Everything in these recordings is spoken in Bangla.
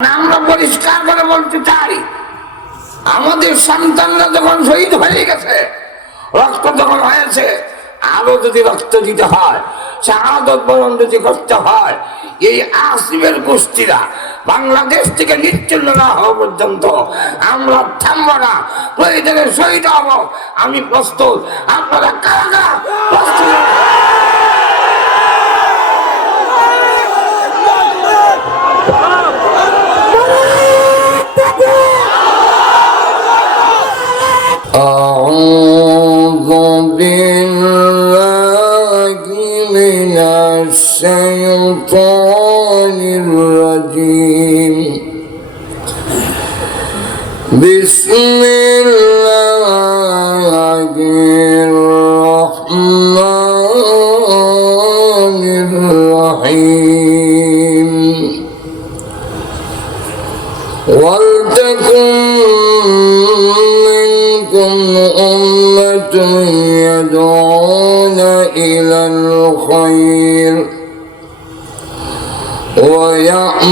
আমরা পরিষ্কার করে বলতে চাই, আমাদের সন্তানরা যখন শহীদ হয়ে গেছে, রক্ত যখন হয়েছে, আরো যদি রক্ত দিতে হয়, শাহাদত বরণ যদি করতে হয়, এই আসিমের গোষ্ঠীরা বাংলাদেশ থেকে নিশ্চিন্ন না হওয়া পর্যন্ত আমরা থামবো না। প্রয়োজনে শহীদ হব, আমি প্রস্তুত। আপনারা কারা কারা প্রস্তুত? أعوذ بالله من الشيطان الرجيم. بسم الله الرحمن الرحيم. ولتكن أمة يدعون إلى الخير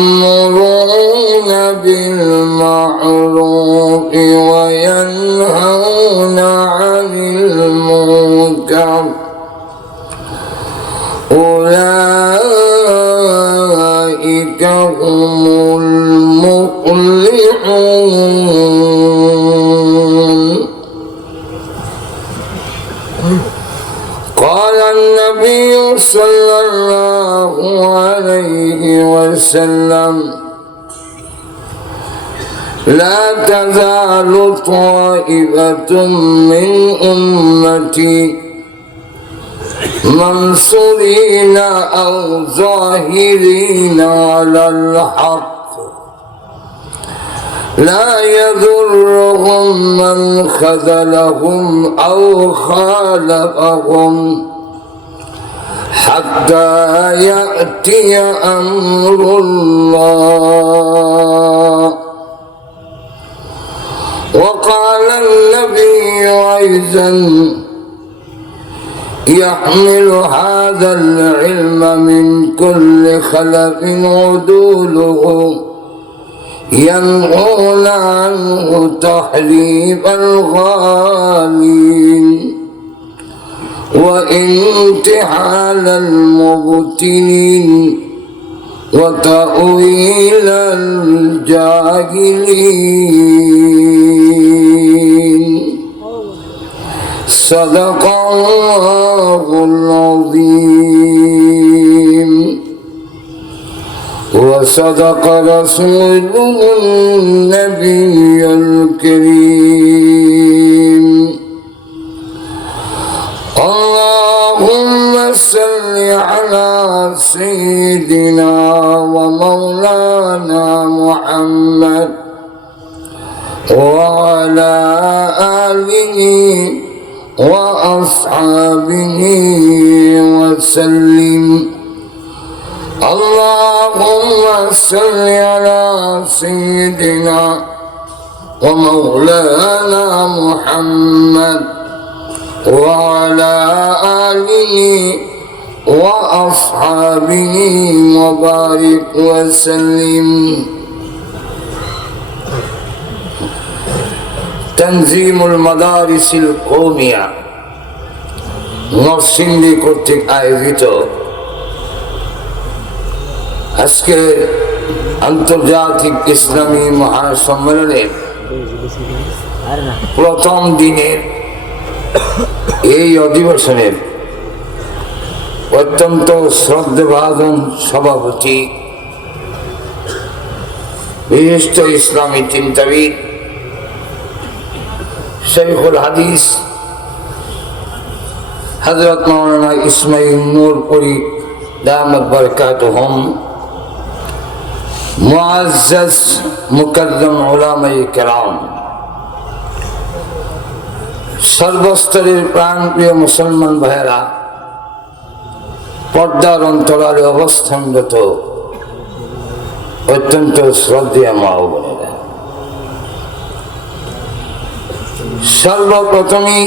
ويأمرون بالمعروف وينهون عن المنكر أولئك هم المفلحون. قال النبي صلى الله عليه وسلم: لا تزال طائفة من أمتي منصورين أو ظاهرين على الحق لا يضرهم من خذلهم أو خالفهم حتى يأتي أمر الله. وقال النبي أيضا: يحمل هذا العلم من كل خلف عدوله ينهون عنه تحريف الغالين وانتحال المبتلين وتأويل الجاهلين. صدق الله العظيم وصدق رسوله النبي الكريم. اللهم صل على سيدنا ومولانا محمد وعلى آله وأصحابه وسلم. اللهم صل على سيدنا ومولانا محمد وعلى آله وأصحابه وبارك وسلم. تنظيم المدارس القومية নরসিংদী কর্তৃক আয়োজিত আজকে আন্তর্জাতিক ইসলামী মহাসম্মেলনের প্রথম দিনের এই অধিবেশনের অত্যন্ত শ্রদ্ধেভাজন সভাপতি, বিশিষ্ট ইসলামী চিন্তাবিদ শাইখুল হাদিস হযরত মাওলানা ইসমাইল নূরপুরী দামাত বরকাতুহুম, মুআজ্জাজ মুকাররম উলামায়ে কেরাম, সর্বস্তরের প্রাণপ্রিয় মুসলমান ভাইয়েরা, পর্দার অন্তরালে অবস্থানরত অত্যন্ত শ্রদ্ধেয় মা ও বোনেরা, সর্বপ্রথমেই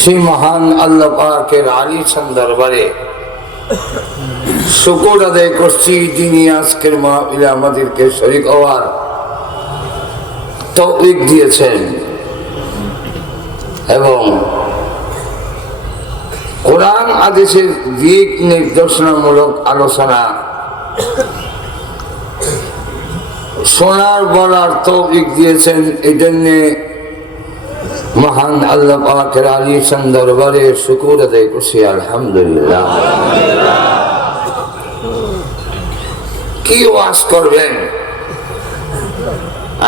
সেই মহান আল্লাহ পাকের আলিশান দরবারে শুকর আদায় করছি যিনি আজকের মাহফিলে আমাদেরকে শরীক হওয়ার তৌফিক দিয়েছেন এবং কোরআন হাদিসের দিক নির্দেশনামূলক আলোচনা শোনার বলার তৌফিক দিয়েছেন। এই জন্যে মহান আল্লাহ পাকের আলিশান দরবারে শুকর আদায় করছি আলহামদুলিল্লাহ। কি ওয়াজ করবেন?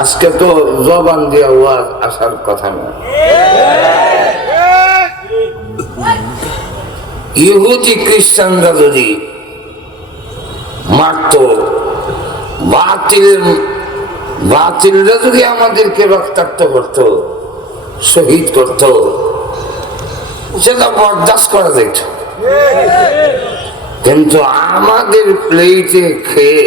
আজকে তো জবান দিয়া ওয়াজ আসার কথা না। ইহুদি খ্রিস্টানরা যদি মারত, বাতিলরা যদি আমাদেরকে রক্তাক্ত করত, শহীদ করত, সেটা বরদাস্ত করা যেত। কিন্তু আমাদের প্লেটে খেয়ে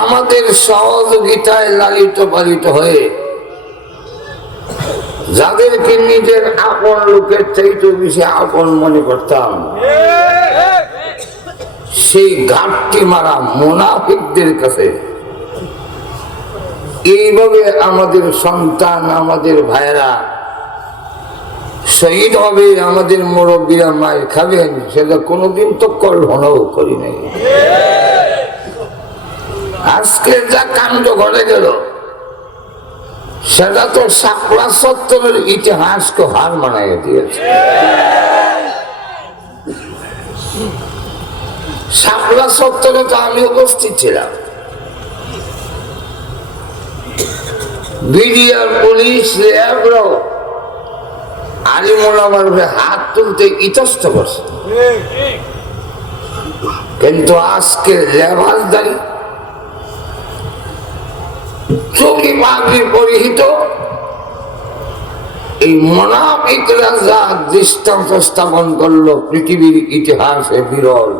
আমাদের সহযোগিতায় লালিত পালিত হয়ে যাদেরকে নিজের আপন লোকের চাইতে বেশি আপন মনে করতাম, সেই ঘাটতি মারা মুনাফিকদের কাছে এইভাবে আমাদের সন্তান, আমাদের ভাইরা শহীদ হবে, আমাদের মুরব্বীরা মায়ের খাবেন, সেটা কোনোদিন তো কল্পনাও করি নাই। আজকে যা কাণ্ড ঘটে গেল সেটা তো শাপলা চত্বরের ইতিহাসকে হার মানাইয়া দিয়েছে। শাপলা চত্বরে তো আমি উপস্থিত ছিলাম। বিডিআর, পুলিশ, র্যাবরাও আলিমুল আমার হাত তুলতে ইতস্ত করছে, কিন্তু আজকে লেবাসদারি চোখে পাগড়ি পরিহিত এই মুনাফিকরা যা দৃষ্টান্ত স্থাপন করলো পৃথিবীর ইতিহাসে বিরল।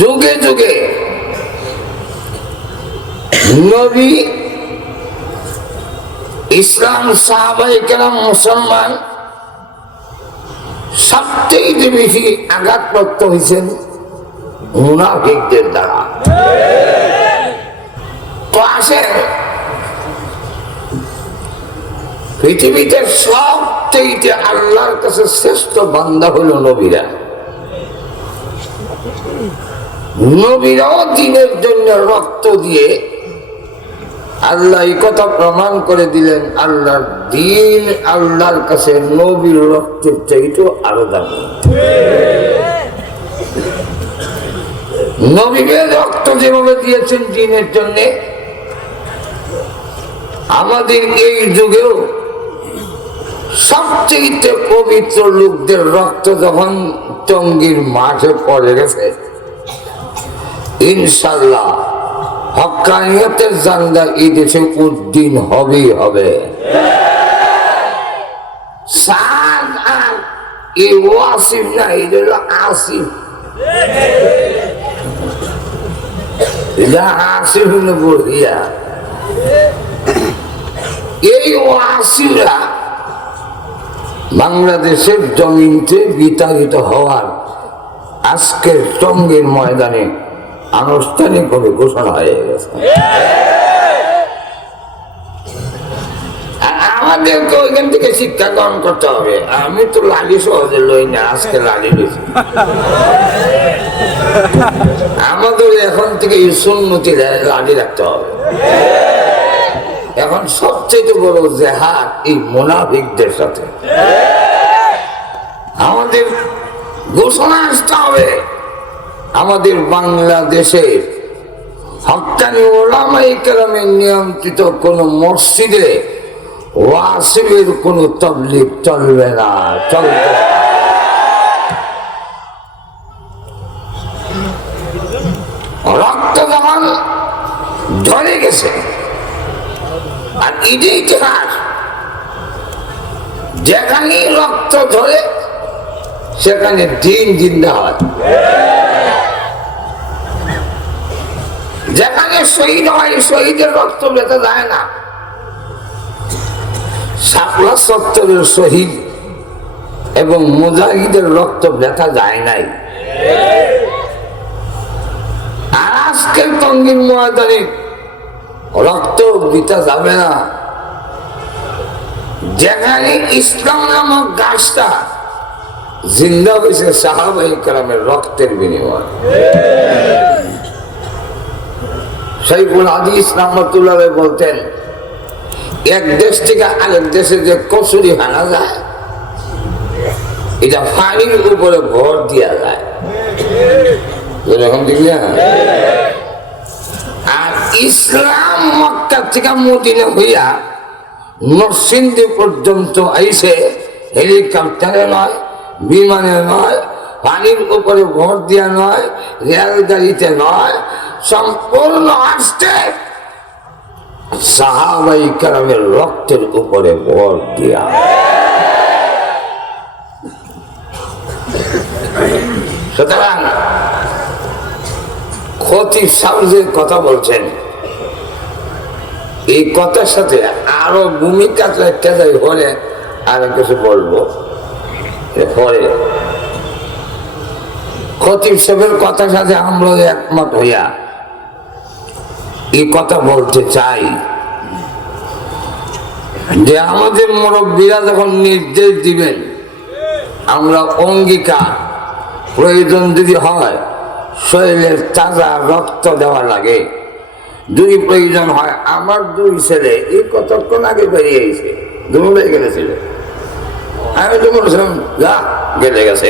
যুগে যুগে নবী, ইসলাম, সাহাবায়ে কেরাম, মুসলমান সবচেয়ে বেশি আঘাতপ্রাপ্ত হয়েছেন মুনাফিকদের দ্বারা। তো আসেন, পৃথিবীতে সবচেয়ে আল্লাহর কাছে শ্রেষ্ঠ বান্দা হলো নবীরা। নবীরাও দিনের জন্য রক্ত দিয়ে আল্লাহ এই কথা প্রমাণ করে দিলেন, আল্লাহর দিন আল্লাহর কাছে নবীর রক্তের চাইতেও আরো দামি। নবীদের রক্ত যেভাবে দিয়েছেন দিনের জন্য, আমাদের এই যুগেও সবচেয়ে পবিত্র লোকদের রক্ত যখন টঙ্গীর মাঠে পড়ে গেছে, ইনশাল্লাহ হক্কানিয়তের জান্দা এই দেশে উদ্দিন হবেই হবে। সাদ আর এই ওয়াসিম না, এটা হলো আসিফ। এটা আসিফ হলো বড়িয়া। এই ওয়াসিরা বাংলাদেশের জমিনতে বিতাড়িত হওয়ার আজকের টঙ্গীর ময়দানে আনুষ্ঠানিকভাবে ঘোষণা হয়ে গেছে। আমাদেরকে ওইখান থেকে শিক্ষা গ্রহণ করতে হবে। আমি তো লালি সহজে লই না, আজকে লালি লইছি। আমাদের এখন থেকে এই সুন্নতি লালি রাখতে হবে। এখন সবচেয়ে বড় জেহাদ এই মুনাফিকদের সাথে। আমাদের ঘোষণা আসতে হবে, আমাদের বাংলাদেশের হক্কানি ওলামায়ে কেরামের নিয়ন্ত্রিত কোন মসজিদে ওয়াসিবের কোন তাবলীগ চলবে না, চলবে না। রক্ত যখন ঝরে গেছে, আর ঈদে ইতিহাস, যেখানে রক্ত ঝরে সেখানে দিন জিন্দা হয়, যেখানে শহীদ হয় শহীদের রক্ত বেঁচে যায় না। শাপলা চত্বরের শহীদ এবং মুজাহিদের রক্ত দেখা যায় নাই, আর আজকের টঙ্গীর ময়দানে রক্ত দিতে যাবে না, যেখানে ইসলাম নামক গাছটা জিন্দা হয়েছে সাহাবায়ে কেরামের রক্তের বিনিময়। শাইখুল হাদিস রাহমাতুল্লাহ বলতেন, এক দেশ থেকে আরেক দেশে যে কচুরি ভাঙা যায়, এটা পানির উপরে ভর দিয়া যায়। আর ইসলাম মক্কা থেকে মদিনা হইয়া নরসিংদী পর্যন্ত আইসে হেলিকপ্টারে নয়, বিমানে নয়, পানির উপরে ভর দিয়া নয়, রেলগাড়িতে নয়, সম্পূর্ণ আসতে সাহাবায়ে কেরামের রক্তের উপরে ভর দিয়া। সুতরাং খতিব সাহেব কথা বলছেন, এই কথার সাথে আরো ভূমিকা হলে আরো কিছু বলবো পরে। খতিব সাহেবের কথার সাথে আমরা একমত হইয়া এই কথা বলতে চাই যে আমাদের মুরব্বীরা যখন নির্দেশ দিবেন, আমরা অঙ্গীকার, প্রয়োজন যদি হয় শরীরের তাজা রক্ত দেওয়া লাগে, যদি প্রয়োজন হয়। আমার দুই ছেলে এই কতক্ষণ আগে বেরিয়ে এসে দুমুলে গেছিল, আমি তো বলছিলাম যা গেলে গেছে,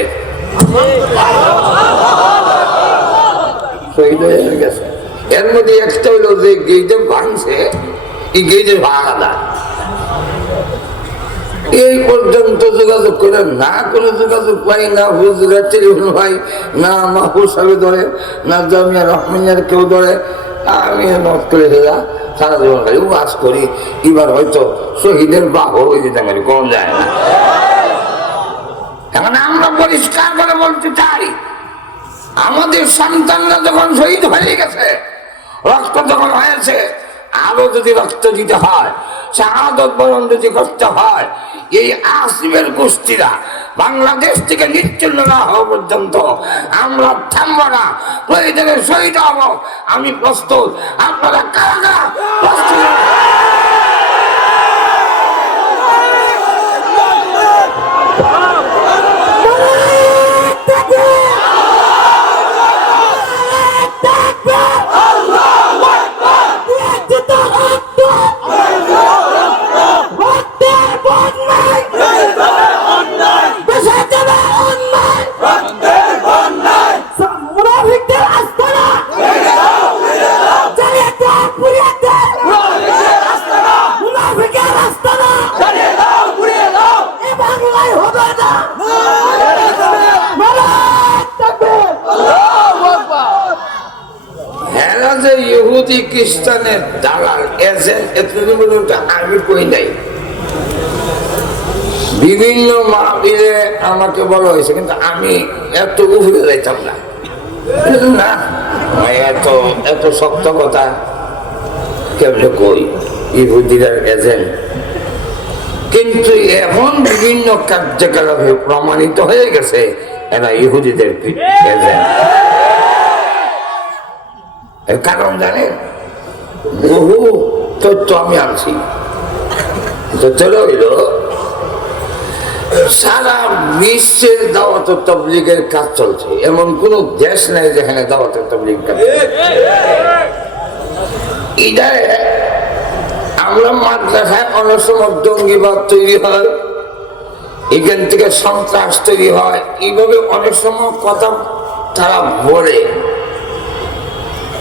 শহীদ হয়ে গেছে। এর মধ্যে একটা হইল যে গেইটে ভাঙছে, এই গেইটের ভাঙা না, এই পর্যন্ত যোগাযোগ করে না, কোনো যোগাযোগ পাই না, হুজুরের টেলিফোন পাই না, মাহফুজ সাহেব ধরে না, জামিয়া রহমানিয়ার কেউ ধরে। আমি নট করে ফেলা সারা জীবন খালি ওয়াজ করি, এবার হয়তো শহীদের বাহ হয়ে যেতে পারি, কম যায় না। এখন আমরা পরিষ্কার করে বলতে চাই, আমাদের সন্তানরা যখন শহীদ হয়ে গেছে, রক্ত যখন হয়েছে, আরো যদি রক্ত দিতে হয়, শাহাদত বরণ যদি করতে হয়, এই আসিমের গোষ্ঠীরা বাংলাদেশ থেকে নিশ্চিন্ন না হওয়া পর্যন্ত আমরা থামবো না, প্রয়োজনে শহীদ হব। আমি প্রস্তুত, আপনারা কারা কারা প্রস্তুত? ইহুদি খ্রিস্টানের দালাল এজেন্ট, এতদিন পর্যন্ত আমি কই নাই। বিভিন্ন মাহফিলে আমাকে বলা হয়েছে, কিন্তু আমি এত উপরে যাইতাম না, না এত এত শক্ত কথা কেমনে কই ইহুদিরা এজেন্ট। কিন্তু এখন বিভিন্ন কার্যকলাপে প্রমাণিত হয়ে গেছে এরা ইহুদিদের এজেন্ট। কারণ জানেন, বহু তথ্য আমি আনছি। তথ্যটা হইল, সারা বিশ্বের দাওয়াত ও তাবলীগের কাজ চলছে, এমন কোন দেশ নাই যেখানে দাওয়াত ও তাবলীগ কাজ। এটারে আমরা মাদ্রাসায় অনেক সময় জঙ্গিবাদ তৈরি হয়, এখান থেকে সন্ত্রাস তৈরি হয়, এইভাবে অনেক সময় কথা তারা বলে।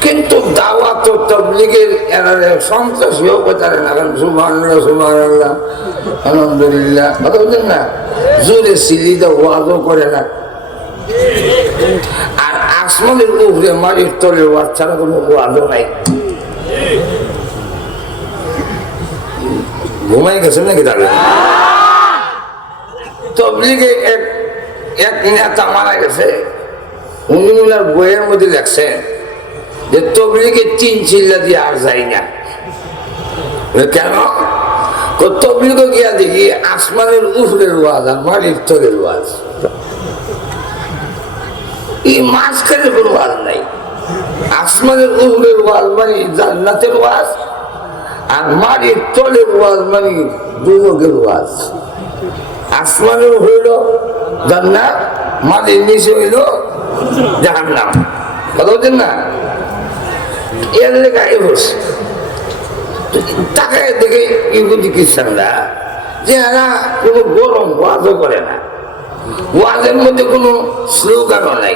কিন্তু দাওয়াত ও তাবলীগের সন্ত্রাসী হোক তারা না, কারণ সুবহানাল্লাহ সুবহানাল্লাহ আলহামদুলিল্লাহ কথা বলছেন না, জোরে সিলিদা ওয়াজও করে না। আর আসমানের উপরে মাটির তলে ওয়াজ ছাড়া কোনো ওয়াজও নাই। ঘুমাই গেছেন নাকি তাহলে? তাবলীগে এক নেতা মারা গেছে, উনি ওনার বইয়ের মধ্যে লেখছেন যে তাবলীগে 3 চিল্লা দিয়ে আর যাই না। কেন? তবলিগে গিয়া দেখি আসমানের উপরের ওয়াজ আর মাটির তলের ওয়াজ, এই মাঝখানে কোনো ওয়াজ নাই। আসমানের উপরের ওয়াজ মানে জান্নাতের ওয়াজ, আর মাটির তলের ওয়াজ মানে দুজকের ওয়াজ। আসমানের হইল জান্নাত, মাটির নিচে হইল জাহান্নাম। কথা বলছেন না? এর লেখা এ বসে তাকে দেখে ইহুদি খ্রিস্টানরা যে এরা কোনো গরম ওয়াজও করে না, ওয়াজের মধ্যে কোনো স্লোগানও নাই,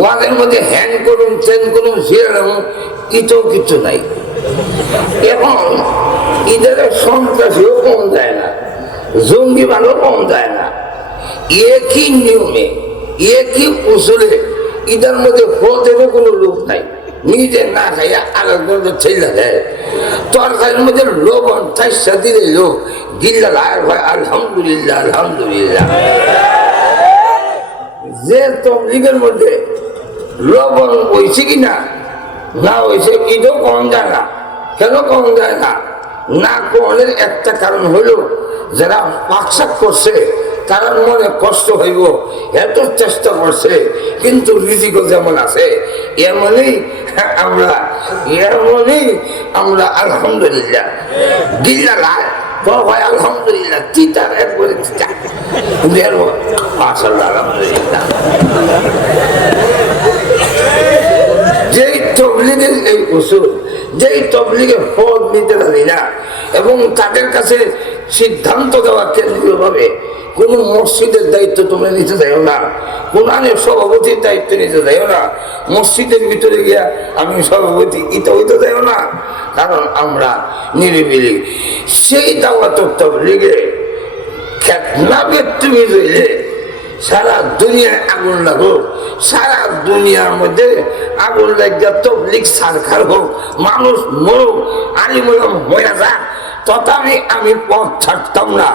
ওয়াজের মধ্যে হ্যাং করুন চ্যান করুন সেরকম ইতো কিছু নাই। এখন ঈদের সন্ত্রাসীও কম যায় না, জঙ্গি ভালো কম যায় না। একই নিয়মে একই উসুলে ঈদের মধ্যে হতেরও কোনো লোক নাই, নিজে না খাইয়া আরেকজনকে ছেলে দেয়। তরকারির মধ্যে লবণ চাইসা দিলে লোক গিল্লা লাগ হয় আলহামদুলিল্লাহ আলহামদুলিল্লাহ। যে তবলিগের মধ্যে লবণ হয়েছে কিনা না হয়েছে এটাও কম যায় না। কেন কম যায় না? না কমের একটা কারণ হইল যারা পাকশাক করছে তার মনে কষ্ট হইব, এত চেষ্টা করছে কিন্তু রিজিকও যেমন আছে এমনই আমরা আলহামদুলিল্লাহ গিল্লা লাগ হয় আলহামদুলিল্লাহ চিতার একবারে মাশাআল্লাহ আলহামদুলিল্লাহ। যেই তবলিগের এই উসুল, যেই তবলিগের ফল নিতে পারি না এবং তাদের কাছে সিদ্ধান্ত দেওয়া কেন্দ্রীয়ভাবে কোন মসজিদের দায়িত্ব তোমরা নিতে যাইও না, কোরআনের সভাপতির দায়িত্ব নিতে যাইও না, মসজিদের ভিতরে গিয়া আমি সভাপতি ইটা হইতে যাইও না। কারণ আমরা নিরিবিলি সেই দাওয়াত তবলিগে খেতনা ব্যক্তি রইলে সারা দুনিয়ায় আগুন লাগুক, সারা দুনিয়ার মধ্যে আগুন লাগিয়া তবলিগ সারখার হোক, মানুষ মরুক, আলিমুলম হয়ে যাক, তথাপি আমি পথ ছাড়তাম না।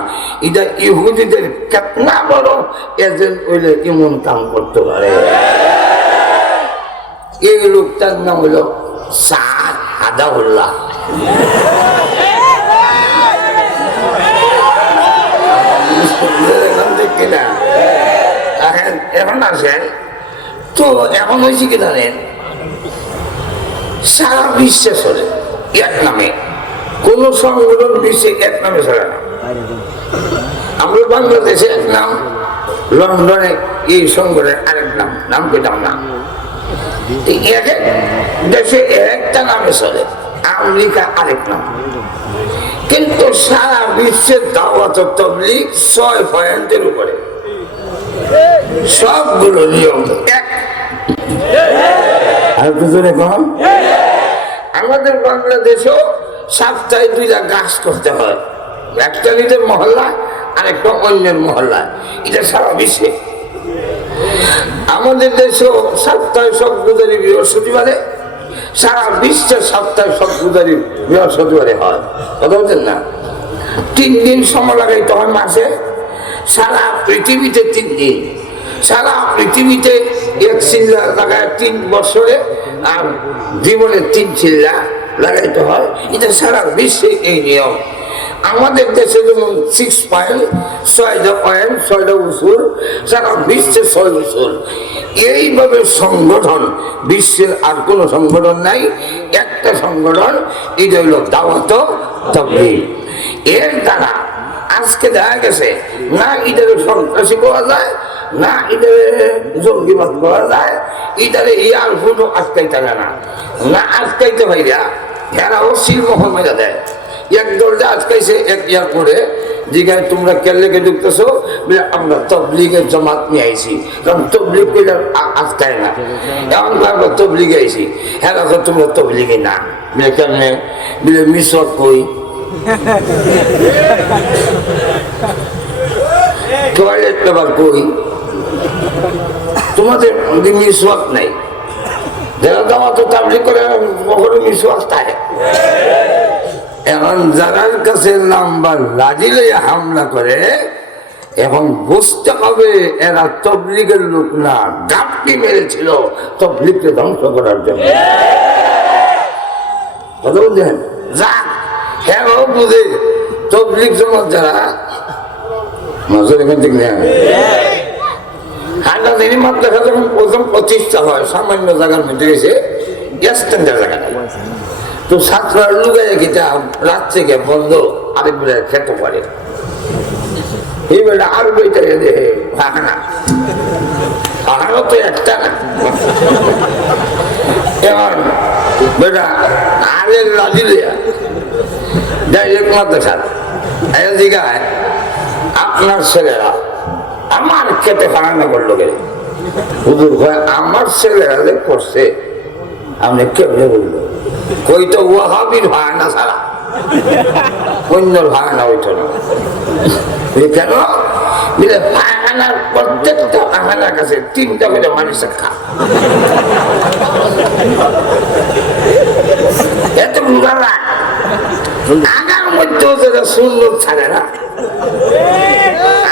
এটা ইহুদিদের কেতনা বড় এজেন্ট হইলে এমন কাম করতে পারে। এই লোকটার নাম হইল সাদ আদাউল্লাহ। কিনা এখন আসেন তো এখন হয়েছে কি জানেন, সারা বিশ্বে চলে এক নামে, কোন সংগঠন বিশ্বে এক নামে চলে না। আমরা বাংলাদেশে এক নাম, লন্ডনে এই সংগঠনের আরেক নাম, নাম পেতাম না। এক এক দেশে একটা নামে চলে, আমেরিকা আরেক নাম, কিন্তু সারা বিশ্বের দাওয়াত তাবলীগ 6 পয়েন্টের উপরে, সবগুলো নিয়ম এক। আর কিছু দেখুন, আমাদের বাংলাদেশেও সপ্তাহে 2টা গাছ করতে হয়, একটা নিজের মহল্লা আর একটা অন্যের মহল্লা, এটা সারা বিশ্বে। আমাদের দেশেও সপ্তাহে সব গুজারি বৃহস্পতিবারে, সারা বিশ্বের সপ্তাহে সব গুজারি বৃহস্পতিবারে হয়। কথা বলছেন না? 3 দিন সময় লাগাইতে হয় মাসে, সারা পৃথিবীতে 3 দিন, সারা পৃথিবীতে 1 চিল্লা লাগায় 3 বছরে, আর জীবনে 3 চিল্লা লাগাইতে হয়। এটা সারা বিশ্বে এই নিয়ম। আমাদের দেশে যেমন 6 পয়েন্ট, 6টা পয়েন্ট, 6টা উসুল, সারা বিশ্বে 6 উসুল। এইভাবে সংগঠন বিশ্বের আর কোনো সংগঠন নাই, একটা সংগঠন, এটা হইল দাওয়াত তাবলীগ। এর দ্বারা আজকে দেখা গেছে না এটারে সন্ত্রাসী করা যায়, না এটারে জঙ্গিবাদ করা যায়, এটারে ইয়ার ফুটো আটকাইতে না, না আটকাইতে ভাইরা এরাও শিলমোহর মেজা দেয়। এক দরজা আটকাইছে এক ইয়ার করে, জিগায় তোমরা কেলেকে ঢুকতেছো, আমরা তবলিগের জামাত নিয়ে আইছি, কারণ তবলিগ কইলে আটকায় না। এমন আমরা তবলিগে আইছি, হ্যাঁ তোমরা তবলিগে না কেমনে বলে মিশক কই, টয়লেট পেপার কই, তোমাদের মিশওয়াক নাই। যারা দাওয়াত তাবলীগ করে কখনো মিশওয়াক থাকে। এখন যারার কাছে নাম্বার লাঠি লইয়া হামলা করে, এখন বুঝতে হবে এরা তবলিগের লোক না, গাপটি মেরেছিল তবলিগকে ধ্বংস করার জন্য। কথা বলছেন? যাক হ্যাঁ বুঝে তবলিগ জমাত যারা নজর এখান থেকে হান্ডা দিনই মাদ্রাসা যখন প্রথম প্রতিষ্ঠা হয় সামান্য জায়গার মধ্যে গেছে স্ট্যান্ডার্ড জায়গাটা তো ছাত্ররা লুকায় গিয়ে রাত থেকে বন্ধ আরেক বেলা খেতে পারে এই বেলা আর বইটা ফাঁকানা ফাঁকানো তো একটা না এবার বেটা আরেক রাজি দেয়া ডাইরেক্ট মাদ্রাসা জিগায় আপনার ছেলেরা আমার খেতে ফাঁকানা করলো গে হুজুর ভাই আমার ছেলেরা যে করছে আপনি কেমনে বললো কই তো ওয়াহাবির ভাড়া না ছাড়া অন্যর ভাড়া না ওইটা না কেন বুঝলে পায়খানার প্রত্যেকটা পায়খানার কাছে 3টা করে মানুষের খা এত বুঝারা আগার মধ্যেও যারা সুন্দর ছাড়ে না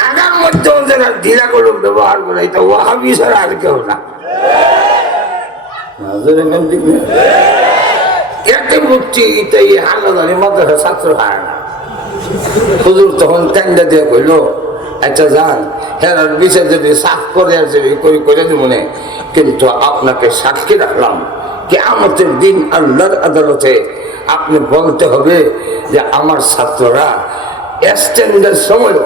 আগার মধ্যেও যারা ঢিলা কলম ব্যবহার করে এটা ওয়াহাবি ছাড়া আর কেউ না এতে মুক্তি এই হানাদারি মাদ্রাসা ছাত্র হয় না হুজুর তখন টেন্ডা দিয়ে কইল আচ্ছা যান হ্যাঁ বিষয় যদি সাফ করে করে দিব মনে কিন্তু আপনাকে সাক্ষী রাখলাম কি আমাদের দিন আল্লাহর আদালতে আপনি বলতে হবে যে আমার ছাত্ররা স্ট্যান্ডার্ড সময়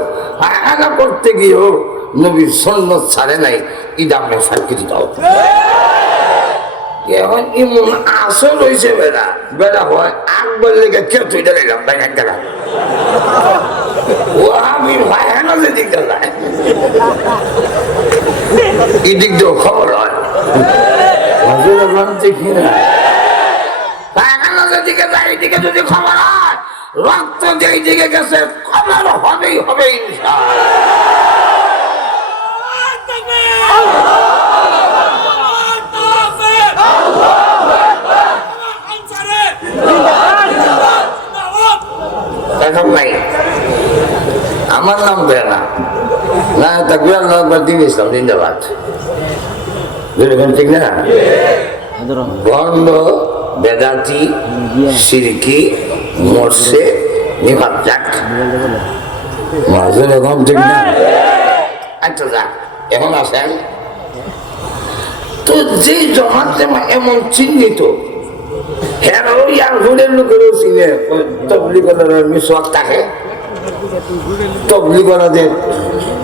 হানা করতে গিয়েও নবীর সুন্নাত ছাড়ে নাই ঈদ আপনার সাক্ষী দিতে হবে এখন ইমন আসল হয়েছে বেড়া বেড়া হয় আকবর লেগে কেউ তুইটা দিলাম তাই এক গেলাম ও আমি ভাইয়ানো যে দিকটা যায় এই দিক দিয়েও খবর হয় ভাইয়ানো যেদিকে যায় এইদিকে যদি খবর হয় রক্ত যেই দিকে গেছে খবর হবেই হবে এখন নাই আমার নাম বেড়া না থাকবে আল্লাহ দিন ইসলাম জিন্দাবাদ ঠিক না বন্ধ বেদাতি সিরকি মরছে নিভাত যাক মাজুর এখন ঠিক না আচ্ছা যাক এখন আসেন তো যে জমাতে এমন চিহ্নিত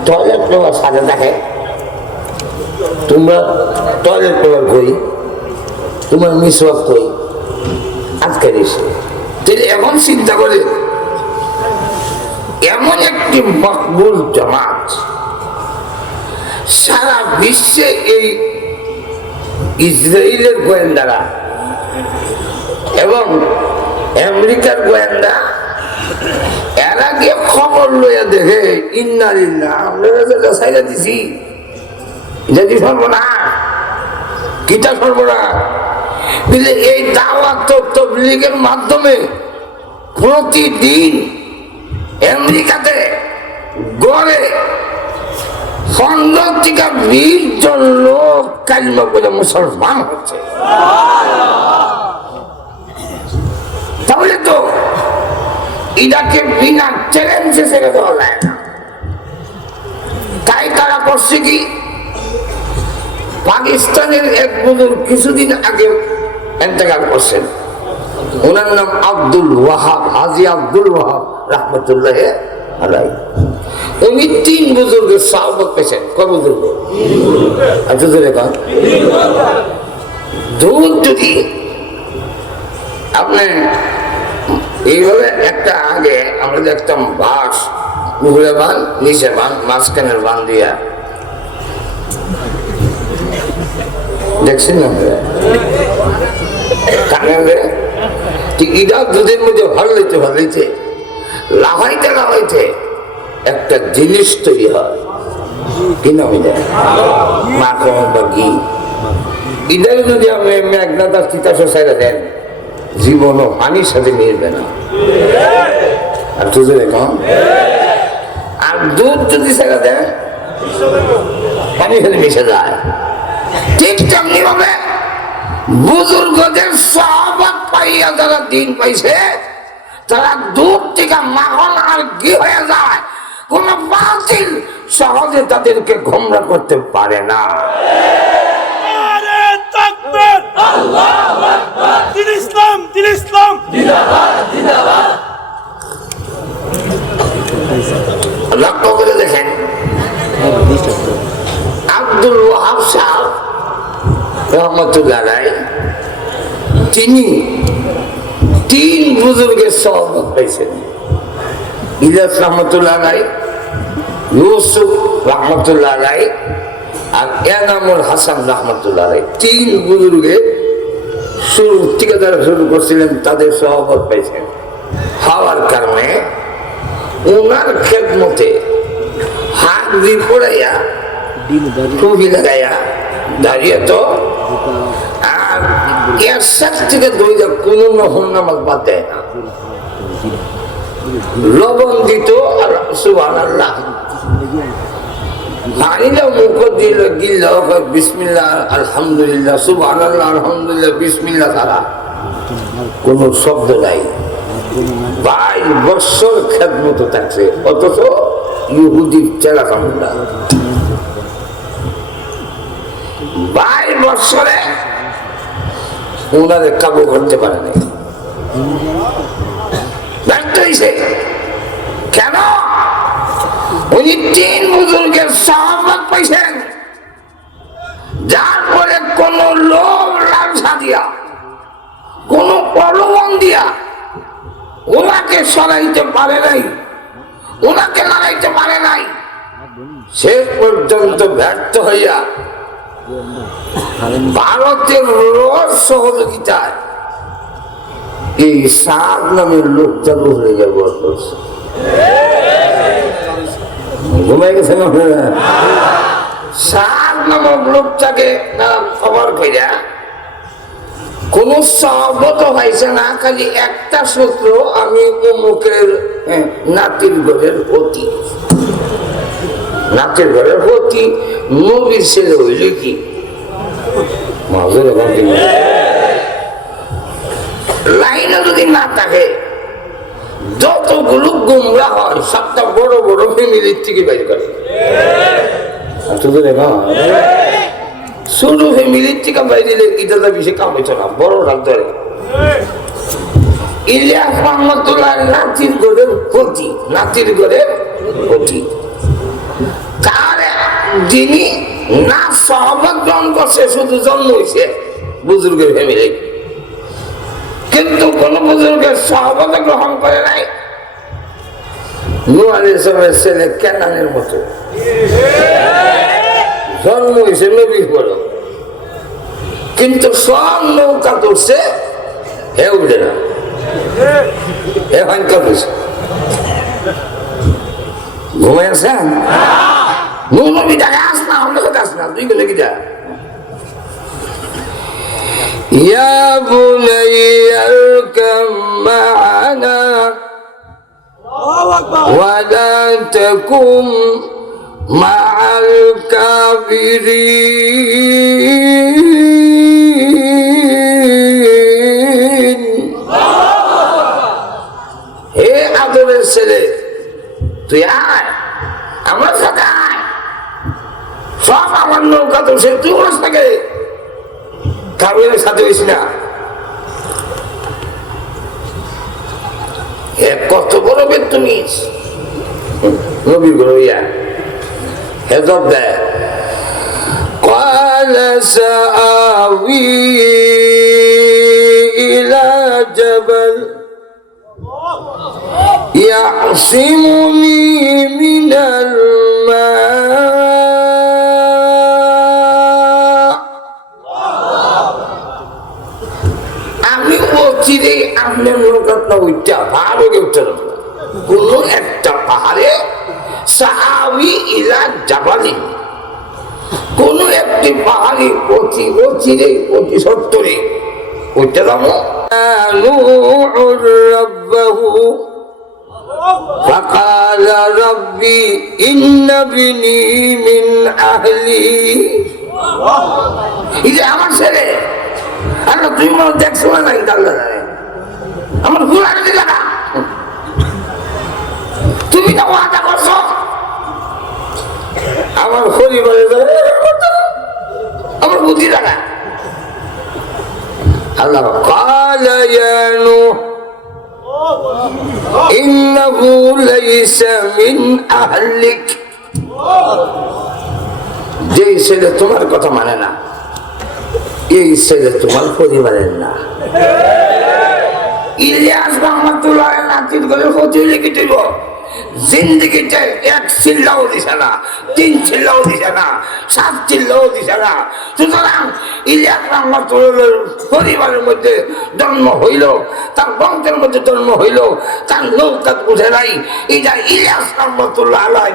টয়লেট পেপার সাজা থাকে তোমরা টয়লেট পেপার কই তোমার মিসওয়াক কই আজকে এখন চিন্তা করে এমন একটি মকবুল জামাত সারা বিশ্বে এই ইসরায়েলের গোয়েন্দারা এবং আমেরিকার গোয়েন্দা এরা গিয়ে খবর লইয়া দেখে ইন্নার ইন্না আমরা সাইডা দিছি যদি সর্বনাশ কিটা সর্বনাশ বুঝলে এই দাওয়াত তাবলীগের মাধ্যমে প্রতিদিন আমেরিকাতে গড়ে 15 থেকে 20 জন লোক কালিমা পড়ে মুসলমান হচ্ছে তাহলে তো এটাকে বিনা চ্যালেঞ্জে ছেড়ে দেওয়া যায় না তাই তারা করছে কি পাকিস্তানের এক বুজুর্গ কিছুদিন আগে ইন্তেকাল করছেন ওনার নাম আব্দুল ওয়াহাব হাজী আব্দুল ওয়াহাব রাহমাতুল্লাহ আলাইহি উনি 3 বুজুর্গের সাহবত পেয়েছেন কয় বুজুর্গ আচ্ছা ধরে কান দুধ যদি আপনি এইভাবে একটা আগে আমরা দেখতাম বাঁশ উপরে বান নিচে বান মাঝখানের বান দিয়া দেখছেন না কানে ঠিক ইটা দুধের মধ্যে ভালো হইতে লাহাইতে একটা জিনিস তৈরি হয় কি নাম এটা মাখন বা ঘি এটাকে যদি আপনি মেঘনাথ তিতাসের সাইডে দেন জীবনও পানির সাথে মিলবে না আর তুই দেখুন আর দুধ যদি সেটা দেন পানির সাথে মিশে যায় ঠিক তেমনি ভাবে বুজুর্গদের সহবত পাইয়া যারা দিন পাইছে তারা দূর থেকে মাখন আর ঘি হয়ে যায়, কোন বাতিল সহজে তাদেরকে গোমরা করতে পারে না। লক্ষ্য করে দেখেন, আব্দুল ওয়াহাব সাহেব রহমতুল্লাহ আলাইহি তিনি 3 বুজুর্গের সহবত পাইছেন। ইলিয়াস রহমতুল্লাহ আলাইহি, ইউসুফ রহমতুল্লাহ আলাইহি আর এনামুল হাসান রহমতুল্লাহ আলাইহি 3 বুজুর্গে শুরু থেকে যারা শুরু করছিলেন তাদের সহবত পাইছেন। হওয়ার কারণে ওনার খেদমতে হাত দিয়ে পড়াইয়া টুপি লাগাইয়া দাঁড়িয়ে তো আর এর সাথে থেকে দইয়া কোন নহর নামাজ বাদ দেয় না। লবণ দিত আর সুবহানাল্লাহ পানিটা মুখ দিল গিল বিসমিল্লাহ আলহামদুলিল্লাহ সুবহানাল্লাহ আলহামদুলিল্লাহ বিসমিল্লাহ ছাড়া কোন শব্দ নাই। 22 বছর খেদমত থাকছে, অথচ ইহুদির চেলা কামড়া 22 বছরে ওনারে কাবু করতে পারে নাই। ব্যর্থ হয়েছে কেন? উনি 3 বুজুর্গের সহমত পাইছেন, যার পরে কোন লোভ লালসা দিয়া কোন প্রলোভন দিয়া ওনাকে সরাইতে পারে নাই, ওনাকে লড়াইতে পারে নাই। শেষ পর্যন্ত ব্যর্থ হইয়া ভারতের রোজ সহযোগিতায় এই সাদ নামের লোকটা ঘুরে যাবো ঘুমাই গেছে না। সাদ নামক লোকটাকে খবর কইরা কোন সহবত হয়েছে না, খালি একটা সূত্র, আমি অমুকের নাতির ঘরের অতি, নাতির ঘরের অতি নবীর ছেলে হইল কি লাইনে যদি না থাকে যতগুলো গুমরা হয় সবটা বড় বড় ফ্যামিলির থেকে বাইর করে। ছোট ফ্যামিলির থেকে বাইরে এটা বেশি কাম হইতো না, বড় ডাক্তার। ইলিয়াস রহমতুল্লাহ নাতির ঘরের ক্ষতি, নাতির ঘরের ক্ষতি। তার যিনি না সহবত গ্রহণ করছে, শুধু জন্ম হয়েছে বুজুর্গের ফ্যামিলি, কিন্তু কোন বুজুর্গের সহবত গ্রহণ করে নাই। নূহ আলাইহিস সালামের ছেলে কেনানের মতো জন্ম হয়েছে নবীর বড়, কিন্তু সব নৌকা ধরছে হে উঠে না, হে হাঙ্কা ধরছে। ঘুমাই আছেন নবী তাকে আস না, অন্য কথা আস না, তুই গেলে কি যা। ইয়া বুনাইয়া আরকাম মা'ানা ওয়া লা তাকুম মা'আল কাফিরিন। হে আদরের ছেলে, তুই আয় আমার সাথে আয়, সব আমার নৌকা তো সে তুই ওর সাথে কাবিরের সাথে হইস না। কত বড় তুমি নবীর ঘর হইয়া হেজব দেয়। قال سآوي إلى جبل يعصمني من الماء। আমি অচিরে আপনার নৌকাটা উঠা পাহাড়ে উঠতে কোন একটা পাহাড়ে সাআওই ইলা জাবালিন, কোন একটি পাহাড়ি অচিরে অতি সত্তরে উঠতে যাবো। فقال ربي إن ابني من أهلي। এটা আমার ছেলে, আর তুই মনে দেখছো না আমার ঘোড়া লাগা না ওয়াদা করছো আমার পরিবারের আমার বুদ্ধি লাগা আল্লাহ ক্বালা ইয়া নূহ ইন্নাহু লাইসা মিন আহলিক যে ছেলে তোমার কথা মানে না এই ছেলে তোমার পরিবারের না ইলিয়াস রহমতুল্লাহ নাতির করে হতে লিখে দিব জিন্দগিতে এক চিল্লাও দিছে না 3 চিল্লাও দিছে না 7 চিল্লাও দিছে না সুতরাং ইলিয়াস রহমতুল্লাহ পরিবারের মধ্যে জন্ম হইল তার বংশের মধ্যে জন্ম হইল তার নৌকা উঠে নাই এটা ইলিয়াস রহমতুল্লাহ আলাই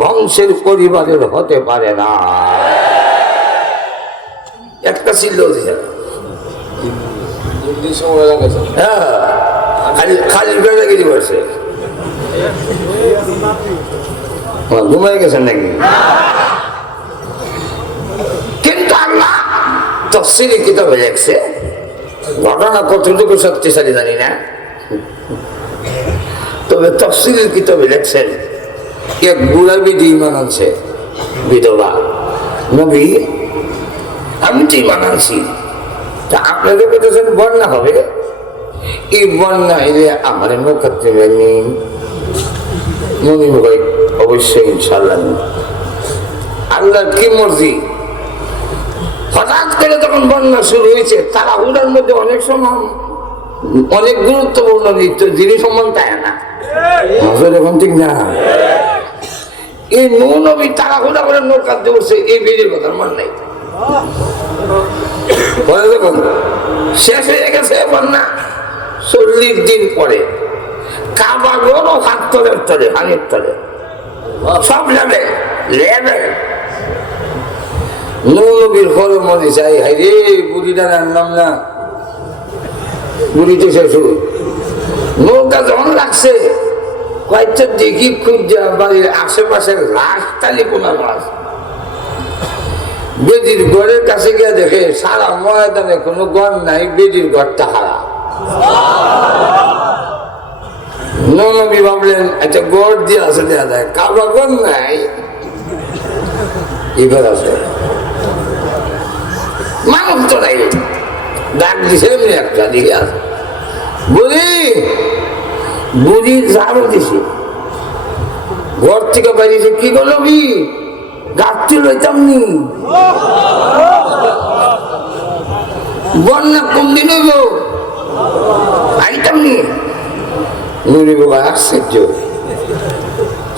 বংশের পরিবারের হতে পারে না একটা চিল্লাও দিছে না হ্যাঁ খালি খালি বেড়ে গিয়ে বলছে ঘুমাই গেছেন নাকি কিন্তু আল্লাহ তফসিলি কিতাবে লেখছে ঘটনা কতটুকু শক্তিশালী জানি না তবে তফসিলের কিতাবে লেখছেন এক বুড়া বিধি ইমান আনছে বিধবা নবী আমি তো ইমান আনছি তা আপনাদের বলতেছেন বন্যা হবে এই বন্যা এলে আমার নৌকাতে নেই মনে হয় অবশ্যই ইনশাল্লাহ আল্লাহর কি মর্জি হঠাৎ করে যখন বন্যা শুরু হয়েছে তারা উড়ার মধ্যে অনেক সময় অনেক গুরুত্বপূর্ণ জিনিস সম্মান পায় না এখন ঠিক না এই নবী তারা হুড়া করে নৌকাতে উঠছে এই বিধির কথার মান নাই শেষ হয়ে গেছে বন্যা 40 দিন পরে কাবা ঘরও হাত তলের তলে হানির তলে সব লেবে লেবে নবীর ফলে মনে চাই হাই রে বুড়িটা আনলাম না বুড়িতে শেষ নৌকা যখন লাগছে কয়েকটা দেখি খুঁজা বাড়ির আশেপাশের লাশ তালি কোনা মাছ বেদির ঘরের কাছে গিয়ে দেখে সারা ময়দানে কোনো ঘর নাই বেদির ঘরটা হারা নবী ভাবলেন একটা গড় দিয়ে আছে দেওয়া যায় কাবা ঘর নাই এবার আছে মানুষ তো নাই ডাক দিছে এমনি একটা দিকে আছে বুড়ি ঝাড়ু দিছে ঘর থেকে বাইরেছে কি করলো গাছটি লইতাম নি বন্যা কোন দিন হইব আইতাম নি নুরি বাবা আশ্চর্য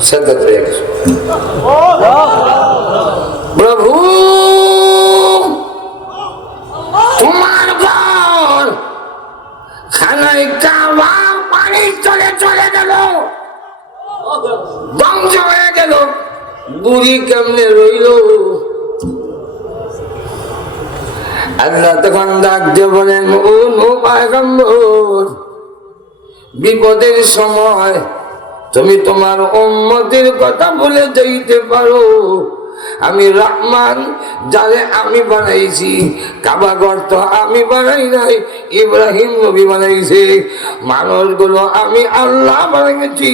শ্রদ্ধা হয়ে গেছে প্রভু তোমার ঘর খানায় কাবা পানি চলে চলে গেল ধ্বংস হয়ে গেল বুড়ি কেমনে রইল আল্লাহ তখন ডাক দিয়ে বলেন ও নো পয়গম্বর বিপদের সময় তুমি তোমার উম্মতের কথা বলে যাইতে পারো আমি রহমান যারে আমি বানাইছি কাবা ঘর তো আমি বানাই নাই ইব্রাহিম নবী বানাইছে মানুষগুলো আমি আল্লাহ বানাইছি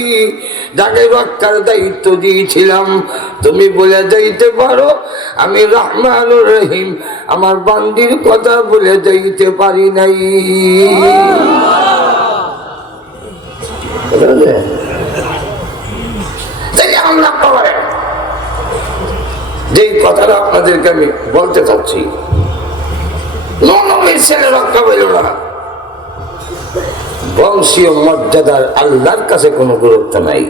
যাকে রক্ষার দায়িত্ব দিয়েছিলাম তুমি বলে যাইতে পারো আমি রহমানুর রহিম আমার বান্দির কথা বলে যাইতে পারি নাই যে কথাটা আপনাদেরকে আমি বলতে চাচ্ছি নবীর ছেলে রক্ষা পেল না বংশীয় মর্যাদার আল্লাহর কাছে কোনো গুরুত্ব নাই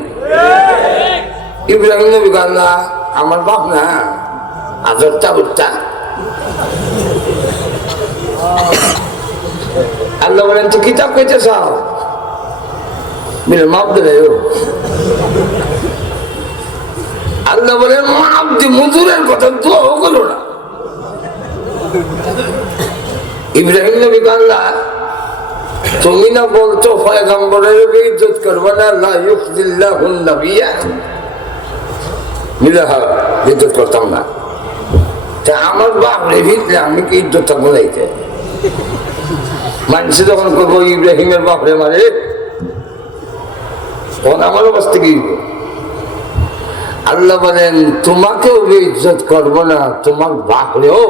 ইব্রাহিম নবী আল্লাহ আমার বাপ না আজরটা উঠতা আল্লাহ বলেন তো কিতাব পেতে চাও মাপ দেবে আল্লাহ বলেন মজুরের কথা দোয়াও করো না ইব্রাহিম নবী আল্লাহ তুমি না বলছো পয়গম্বরের ইজ্জত করবে না লা ইউখজিল্লাহুন নবিয়্যা মিলাহা ইজ্জত করতাম না তা আমার বাপ রে ভিতরে আমি কি ইজ্জত থাকবো নাইতে মানুষ যখন করবো ইব্রাহিমের বাপ রে মারে তখন আমার অবস্থা কি আল্লাহ বলেন তোমাকেও ইজ্জত করবো না, তোমার বাপরেও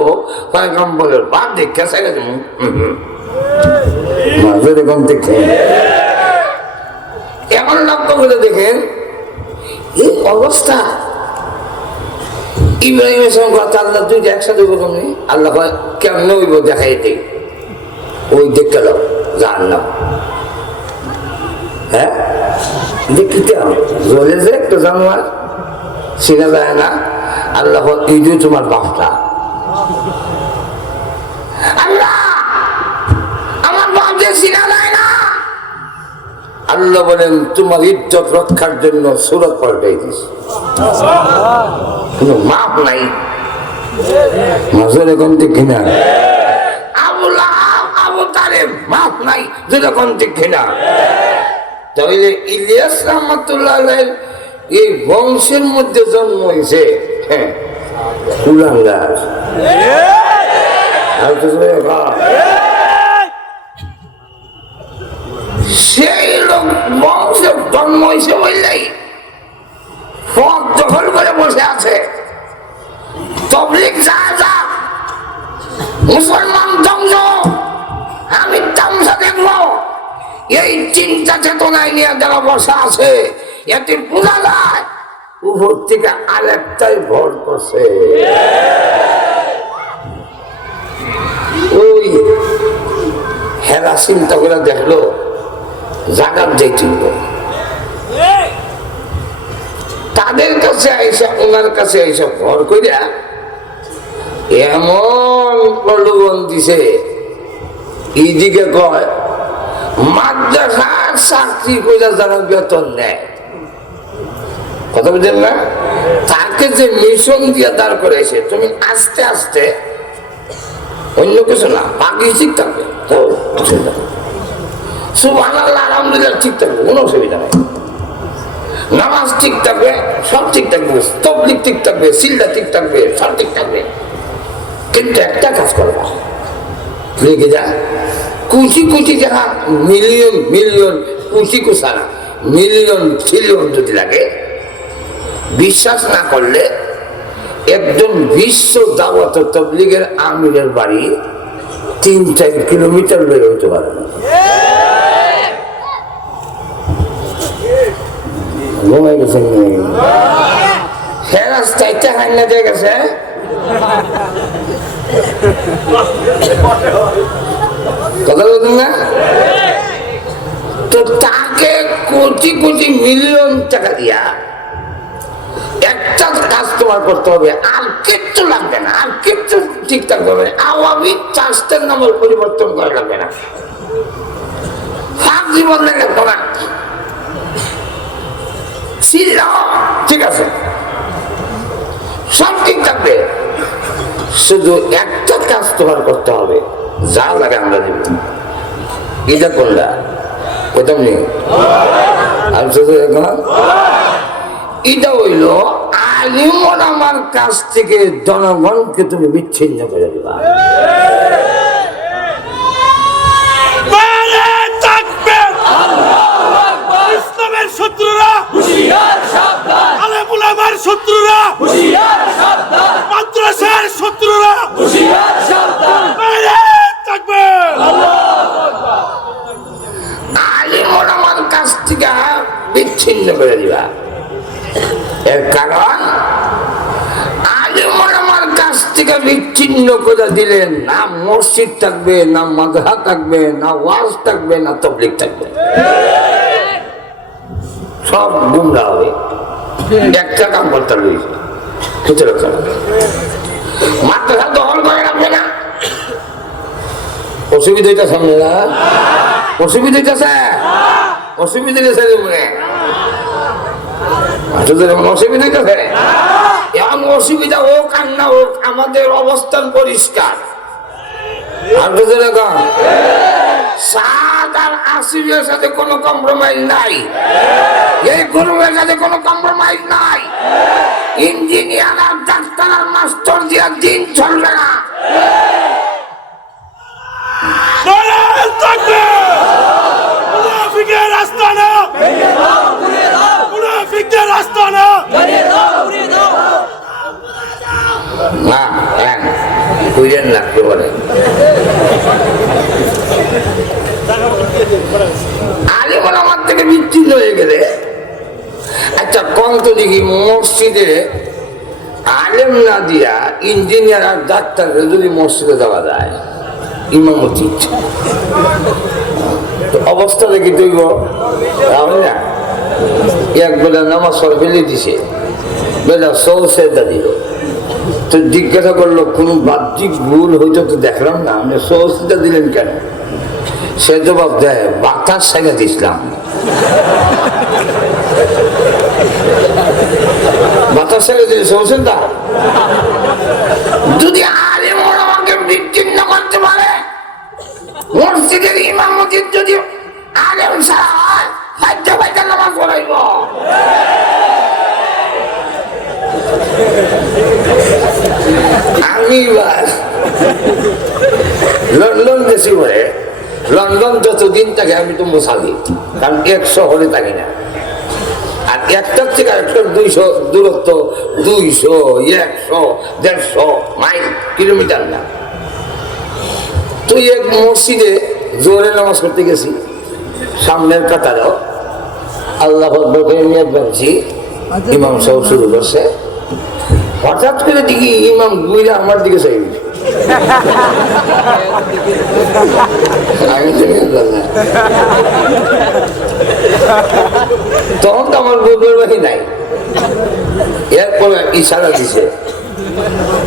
পয়গম্বরের বাপ দেখে এমন লক্ষ্য করে দেখেন এই অবস্থা। ইব্রাহিমের সঙ্গে কথা আল্লাহ দুইটা একসাথে বলুন, আল্লাহ কেমন হইব দেখাই দিই, ওই দেখতে লো জানলাম। হ্যাঁ দেখিতে জ্বলে যে একটু জানোয়ার চিনা যায় না। আল্লাহ এই যে তোমার বাপটা, আল্লাহ আমার বাপ যে চিনা যায় না। আল্লাহ বলেন তোমার ইজ্জত রক্ষার জন্য সুরত পাল্টাই দিস, কোনো মাপ নাই। নজরে কোন দিক কিনা আবু তালেব মাপ নাই, যেরকম দিক কিনা। তাহলে ইলিয়াস রহমতুল্লাহ এই বংশের মধ্যে জন্ম হয়েছে কুলাঙ্গার। সেই লোক বংশের জন্ম হয়েছে বললেই পথ দখল করে বসে আছে। তবলিগ যা যা মুসলমান ধ্বংস, আমি তামসা দেখবো, এই চিন্তা চেতনায় নিয়ে যারা বসা আছে এতে বোঝা যায় উপর থেকে আরেকটাই ভর করছে। ওই হেরা চিন্তা করে দেখলো জাগাত যাইছিল, তাদের কাছে আইসা ওনার কাছে আইসা ভর কইরা এমন প্রলোভন দিছে। এইদিকে কয় মাদ্রাসার চাকরি কইরা যারা বেতন নেয়, কথা বুঝলেন না, তাকে যে মিশন দিয়ে দাঁড় করেছে, তুমি আস্তে আস্তে অন্য কিছু না বাকি ঠিক থাকবে, সুবহানাল্লাহ আলহামদুলিল্লাহ ঠিক থাকবে, কোনো অসুবিধা নেই। নামাজ ঠিক থাকবে, সব ঠিক থাকবে, তবলিগ ঠিক থাকবে, সিল্লা ঠিক থাকবে, সব ঠিক থাকবে। কিন্তু একটা কাজ করবা, লেগে যা কুচি কুচি যারা মিলিয়ন মিলিয়ন কুচি কুচারা মিলিয়ন ট্রিলিয়ন যদি লাগে, বিশ্বাস না করলে একজন বিশ্ব দাওয়াত তাবলীগের আমিরের বাড়ি 3-4 কিলোমিটার বের হইতে পারে না। ঘুমাই গেছেন রাস্তায় হান্না দিয়ে গেছে। কথা বলছেন না, তো তাকে কোটি কোটি মিলিয়ন টাকা দিয়া একটা কাজ তোমার করতে হবে, আর কিচ্ছু লাগবে না, আর কিচ্ছু ঠিকঠাক হবে না। আওয়ামী চাষের নামের পরিবর্তন করা লাগবে না, ফাঁক জীবন লাগবে না, ঠিক আছে, সব ঠিক থাকবে। শুধু একটা কাজ তোমার করতে হবে, যা লাগে আমরা দিব। এটা করলা প্রথম নেই, আর শুধু এখন এটা হইল আলিমন আমার কাছ থেকে জনগণকে তুমি বিচ্ছিন্ন করে দিবা। ইসলামের শত্রুরা হুঁশিয়ার সাবধান, আলেম উলামার শত্রুরা হুঁশিয়ার সাবধান, মাদ্রাসার শত্রুরা হুঁশিয়ার সাবধান। তাকবীর, আল্লাহু আকবার। আলেম উলামার কাছ থেকে বিচ্ছিন্ন করে দিবা। এর কারণ আলেম উলামার কাছ থেকে বিচ্ছিন্ন করে দিলে না মসজিদ থাকবে, না মাদ্রাসা থাকবে, না ওয়াজ থাকবে, না তাবলীগ থাকবে, সব গুমরা হবে। একটা কাম করতে রয়েছে, মাদ্রাসা দখল করে রাখবে না। অসুবিধা হইতেছে না, অসুবিধা হইতেছে, অসুবিধা হইতেছে, অসুবিধা হইতেছে। এমন অসুবিধা হোক আর না হোক, আমাদের অবস্থান পরিষ্কার। সাদ আর আসিফের সাথে কোনো কম্প্রোমাইজ নাই, এই গরুবের সাথে কোনো কম্প্রোমাইজ নাই। ইঞ্জিনিয়ার আর ডাক্তার আর মাস্টার দিয়া দিন চলবে না। মুনাফিকের আস্তানা, মুনাফিক যুদ্ধের আস্তানা না কইলেন না কেউ বলে আলেমরা আমার থেকে বিচ্ছিন্ন হয়ে গেলে। আচ্ছা কম তো দেখি মসজিদে আলেম না দিয়া ইঞ্জিনিয়ার আর ডাক্তারকে যদি মসজিদে দেওয়া যায় ইমামতি অবস্থা দেখি তুই না এক বেলা নামাজ পড়ে ফেলে দিছে বেলা সৌসেদা দিল তো জিজ্ঞাসা করলো কোন বাহ্যিক ভুল হইতো তো দেখলাম না আপনি সৌসেদা দিলেন কেন? সে জবাব দেয় বাতাস সাইগা দিছিলাম। বাতাস সাইগা দিলে সৌসেদা যদি আলেম আমাকে বিচ্ছিন্ন করতে পারে মসজিদের ইমামতির যদি আলেম ছাড়া হয় হাজ্জা ভাইটা নামাজ পড়াইব। আমি লন্ডন গেছি বলে লন্ডন যতদিন থাকে আমি তো মশালি কারণ এক শহরে থাকি না আর একটার থেকে আরেকটার 200 দূরত্ব 200 100 150 মাইল কিলোমিটার না। তুই এক মসজিদে জোরে নামাজ পড়তে গেছি সামনের কাতারও আল্লাহ বলছি ইমাম সাহেব শুরু করছে হঠাৎ করে দেখি ইমাম গুইরা আমার দিকে চাই তখন তো আমার বুঝবার বাকি নাই। এরপরে ইশারা দিছে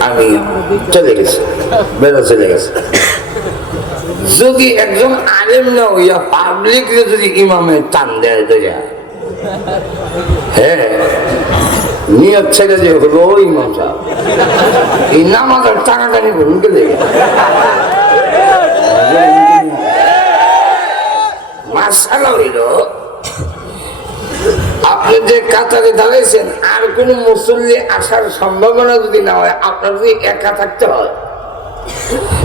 আমি চলে গেছি বেরো চলে গেছে। যদি একজন আলেম না হইয়া পাবলিক যদি ইমামের টান দেয় হ্যাঁ নিয়ত ছেড়ে যে হলো ইমাম সাহেব এই নামাজের টানাটানি করুন কে দেখে মাসালা হইল আপনি যে কাতারে দাঁড়াইছেন আর কোন মুসল্লি আসার সম্ভাবনা যদি না হয় আপনার যদি একা থাকতে হয়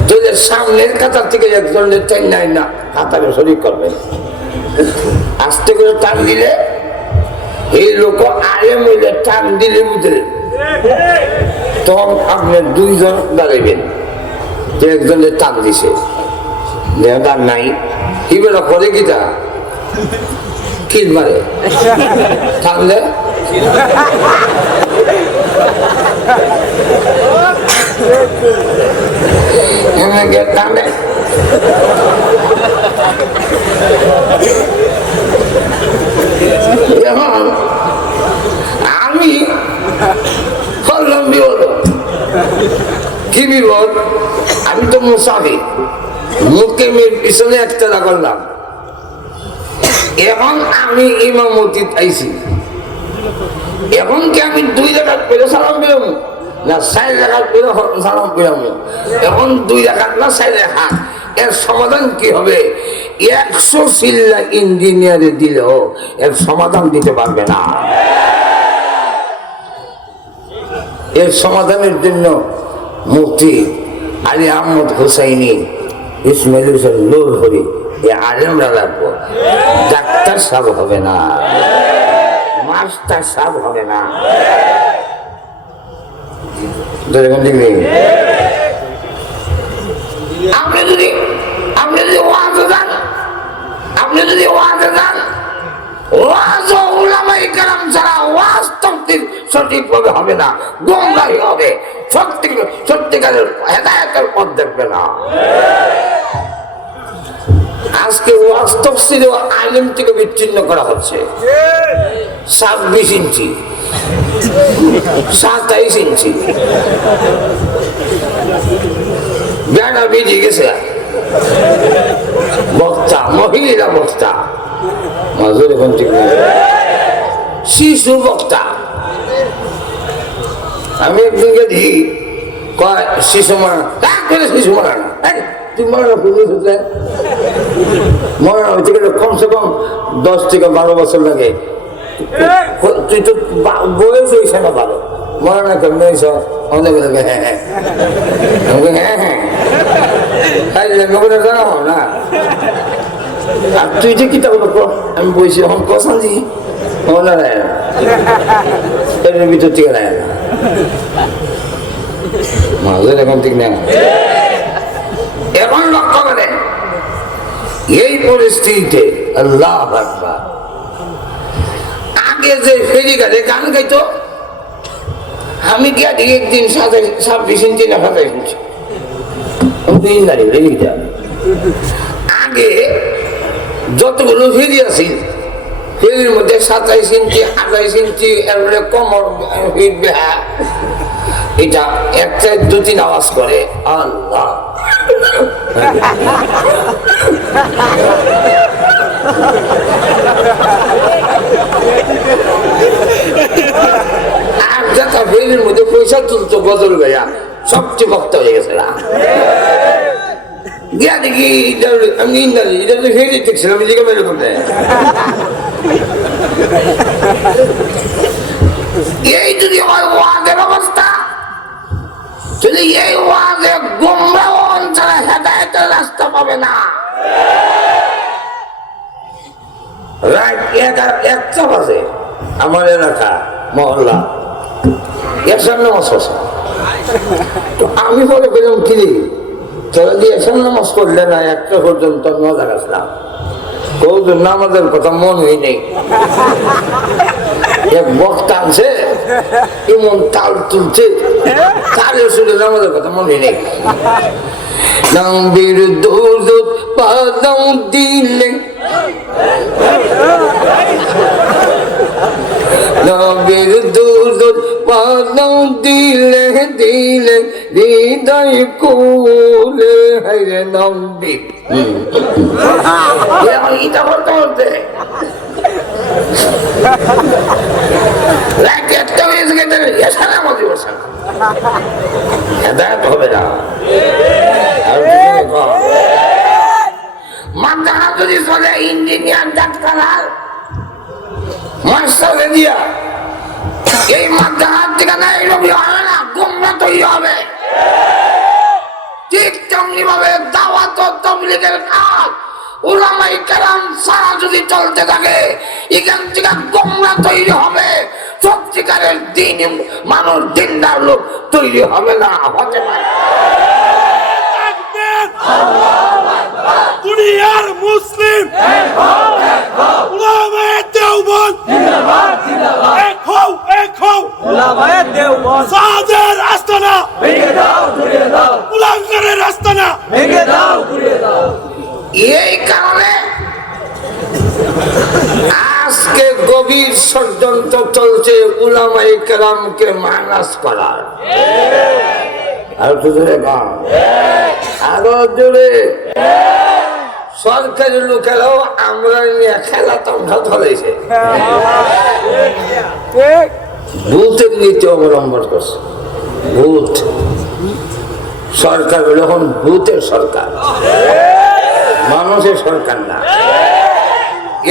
তাহলে সামনের কাতার থেকে একজনের টাইম নাই না কাতারে শরীর করবেন আস্তে করে টান দিলে এই লোক আলেম হইলে টান দিলে বুঝে তখন আপনি 2 জন দাঁড়াইবেন যে একজনের টান দিছে টান নাই কি বেলা করে কিটা কিল মারে টানলে টানে আমি করলাম বিপদ। কি বিপদ? আমি তো মুসাফির মুকিমের পিছনে একটা করলাম এখন আমি ইমামতি আইছি এখন কি আমি 2 রাকাত পড়ে সালাম দিলাম না 4 রাকাত পড়ে সালাম দিলাম এখন 2 রাকাত না 4 রাকাত এর সমাধান কি হবে? 100 সিল্লা ইঞ্জিনিয়ারে দিলেও এর সমাধান দিতে পারবে না। এর সমাধানের জন্য মুফতি আলী আহমদ হুসাইনি ইসমাইল হোসেন নূর হরি এই আলেমরা লাগবো। ডাক্তার সাহেব হবে না, মাস্টার সাহেব হবে না। আপনি যদি ওয়াজে যান ওয়াজ উলামায়ে কেরাম ছাড়া ওয়াজ তাফসীর সঠিকভাবে হবে না, গোমরাহি হবে, সত্যিকারের হেদায়েতের পথ দেখবে না। আজকে ওয়াজ তাফসীর ও আলেম থেকে বিচ্ছিন্ন করা হচ্ছে। 26 ইঞ্চি 27 ইঞ্চি বেড়া বেরিয়ে গেছে বক্তা, মহিলা বক্তা, মাজুর এখন ঠিক নেই, শিশু বক্তা। আমি একদিন গেছি কয় শিশু মারা, শিশু মারা না, তুই মারা মরা হয়েছে গেলে কমসে কম 10 থেকে 12 বছর লাগে। তুই তো বয়স হয়েছে না 12, মরা না কেমন হয়েছ? অনেক হ্যাঁ হ্যাঁ জানাও না। আর তুই যে কিতা বলো আমি বলছি এখন কসাজি মনে নেয় না, এর ভিতর থেকে নেয় না, মাঝে এখন ঠিক নেয় না। এখন লক্ষ্য করেন এই পরিস্থিতিতে আল্লাহ আকবার, আগে যে ফেরিঘাটে গান গাইতো, আমি গিয়া দিকে একদিন 26 ইঞ্চি না 27 ইঞ্চি আগে যতগুলো ফেরি আছে ফেরির মধ্যে 27 ইঞ্চি 28 ইঞ্চি এরপরে কমর বেহা, এটা একটা 2-3 আওয়াজ করে আল্লাহ। আর যেটা ফেরির মধ্যে পয়সা তুলতো গজল গায়া সবচেয়ে বক্তা হয়ে গেছে না গিয়া দেখি আমি ইন্দালি এটা তো ফেরি দেখছিলাম এদিকে মেরে করতে। এই যদি হয় ওয়াজের অবস্থা, যদি এই ওয়াজে গোমরাহ অঞ্চলে হেদায়েতের রাস্তা পাবে না। রাত 1টা বাজে আমার এলাকা মহল্লা এসার নামাজ পড়ছে, তো আমি বলে পেলাম কিরে তোরা দিয়ে এসার নামাজ করলে না 1টা পর্যন্ত মজা গেছিলাম, কৌজন নামাজের কথা মন হই নেই। এক বক্তা আনছে এমন তাল তুলছে, তালে শুনে নামাজের কথা মনে নেই। নবীর দৌলত পাদাও দিলে, নবীর দৌলত পাদাও দিলে দিলে হৃদয় কোলে হায়রে নবী। এটা বলতে বলতে হবে না। মাদ্রাসা যদি চলে ইঞ্জিনিয়ার ডাক্তার মাস্টার দিয়া, এই মাদ্রাসার দিকে নাই রবি হবে না, গোমরা তৈরি হবে। ঠিক তেমনি ভাবে দাওয়াত ও তাবলীগের কাজ উলামায়ে কেরাম ছাড়া যদি চলতে থাকে, এখান থেকে গোমরা তৈরি হবে, সত্যিকারের দিন মানুষ দিনদার লোক তৈরি হবে না, হতে পারে। দুনিয়ার মুসলিম উলামায়ে দেওবন্দ জিন্দাবাদ জিন্দাবাদ, এক হও উলামায়ে দেওবন্দ, সাদের আস্তানা ভেঙে দাও ঘুরিয়ে দাও, কুলাঙ্গারের আস্তানা ভেঙে দাও ঘুরিয়ে দাও। এই কারণে আজকে গভীর ষড়যন্ত্র চলছে উলামায়ে কেরামকে মাইনাস করার। আর জোরে গান, আরো জোরে। সরকারি লোকেরাও আমরা নিয়ে খেলা তন্ত্র ধরেছে, ভূতের নীতি অবলম্বন করছে। ভূত সরকার হলো এখন ভূতের সরকার, মানুষের সরকার না।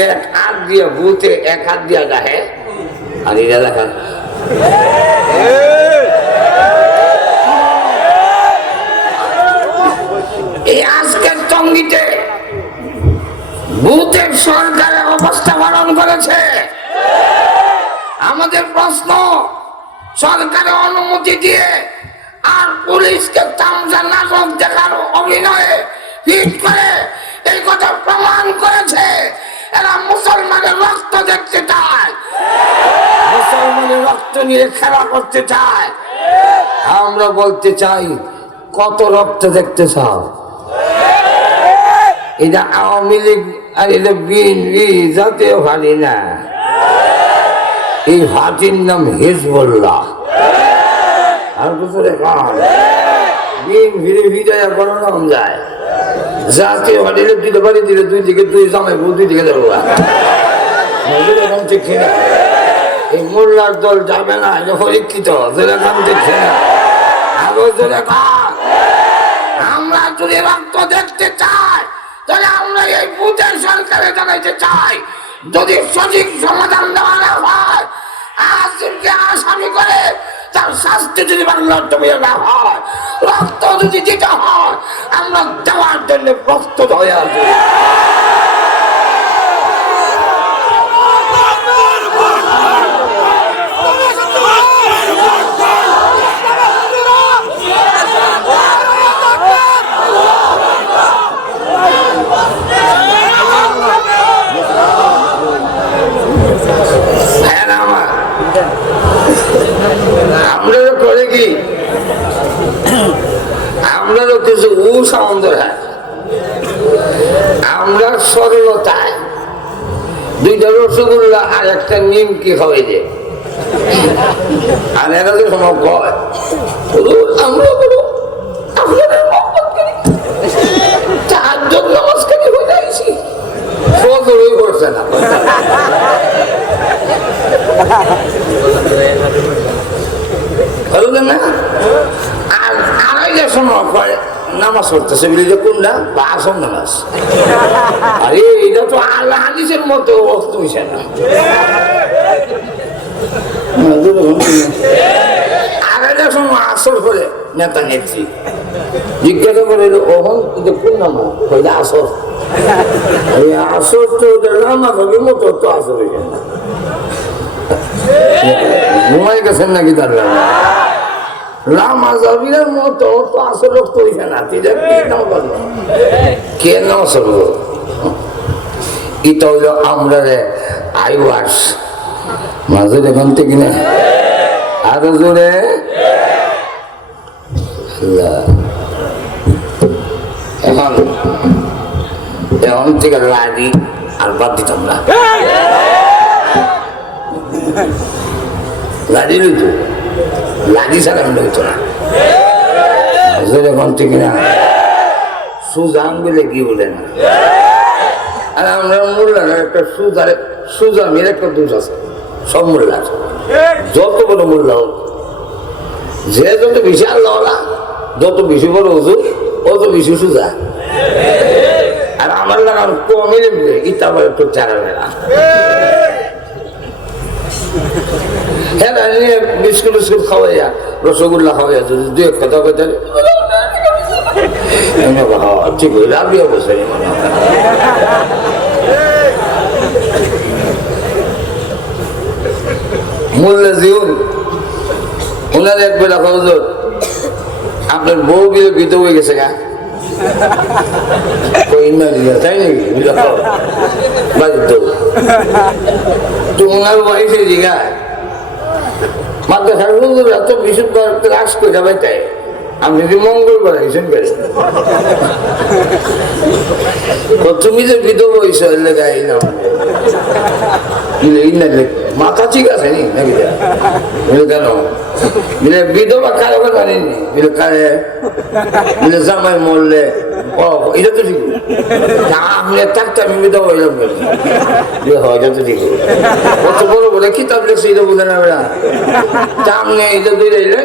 এক হাত দিয়ে ভূতে এক হাত দিয়া দেখে, আর এটা দেখা এই আজকের টঙ্গিতে ভূতের সরকারের অবস্থা পালন করেছে। আমাদের প্রশ্ন, সরকারের অনুমতি দিয়ে আর পুলিশকে তামসা নাটক দেখার অভিনয়ে ফিট করে এই কথা প্রমাণ করেছে এরা মুসলমানের রক্ত দেখতে চায়, মুসলমানের রক্ত নিয়ে খেলা করতে চায়। আমরা বলতে চাই, কত রক্ত দেখতে চাও? এটা আওয়ামী লীগ আর এটা বিএনপি জাতীয় পার্টি না, এই পার্টির নাম হিজবুল্লাহ। আর কিছু বিএনপি বিজয়া কোনো নাম যায়, জাতীয় পার্টি দিতে পারি দিলে দুই দিকে দুই জামাই দুই দিকে দেবো। ঠিক না, এই মোল্লার দল যাবে না, এটা পরীক্ষিত যেরকম দেখছে না। আমরা যদি রক্ত দেখতে চাই তাহলে আমরা এই ভূতের সরকারে জানাইতে চাই, যদি সঠিক সমাধান দেওয়া না হয়, আসিফকে আসামি করে তার শাস্তি যদি বাংলার জমিয়ে না হয়, রক্ত যদি দিতে হয়, আমরা দেওয়ার জন্য প্রস্তুত হয়ে আসবো। আমরা তো কিছু সামন্দর হয়, আমরা সরলতায় দুইটা রসগোল্লা আর একটা নিমকি খাওয়াই যে, আর এরা তো সময় কয় আমরা বলো আপনাদের চারজন নমস্কারী হয়ে যাইছি, সদরই করছে না। না আর আড়াইটার সময় পরে নামাজ পড়তেছে বলি যে কোনটা বা আসন নামাজ, আরে এটা তো আল্লাহ হাদিসের মতো অর্থ হইছে না। আড়াইটার সময় আসর করে নেতা নেত্রী জিজ্ঞাসা করে ওহন কোন নামাজ, কইলে আসর। এই আসর তো নামাজ হবে মতো তো আসর হইছে না, ঘুমাই গেছেন নাকি তার রামাজাবিরের মতো তো আসল রক্ত হইছে না, কেন আসল এটা হইল আমরা আইওয়াস মাঝে এখন থেকে না আরো জোরে এখন এখন থেকে লাদি আর বাদ দিতাম না, লাদি লইত লাদি ছাড়া আমি লইত না, এখন থেকে না সুজান বলে কি বলে না। আর আমরা মোল্লার একটা সুজামের একটা দোষ আছে, সব মোল্লার যত বড় মোল্লা হোক, যে যত বেশি আল্লাহ যত বেশি বড় হুজুর অত বেশি সুজা। আর আমার লাগার কমে নেবে ইটা আবার একটু চারা বেড়া, হ্যাঁ বিস্কুট বিস্কুট খাওয়াইয়া রসগোল্লা খাওয়াইয়া যদি দু এক কথা কথা ঠিক হইলে আমি অবশ্যই মনে হয় মোল্লা জিউন ওনার এক বেলা হজর আপনার বউ গিয়ে বিধ হয়ে গেছে গা, তাই নাকি বাড়ির তো ওনার ওয়াইফে জিগায় মাত্র এত বিশুদ্ধ ক্লাস করে যাবে, তাই আপনি যদি মঙ্গলবার আইসেন করে তুমি যে বিধব হয়েছ গাই না মাথা ঠিক আছে নি নাকি কেন মিলে বিধবা কারো কথা জানেননি মিলে কারে মিলে জামাই মরলে ও এটা তো ঠিক আপনি থাকতে আমি বিধবা হইলাম এটা তো ঠিক কত বড় বলে কিতাব লেখছে এটা বোঝে না বেড়া সামনে এটা দুই রইলে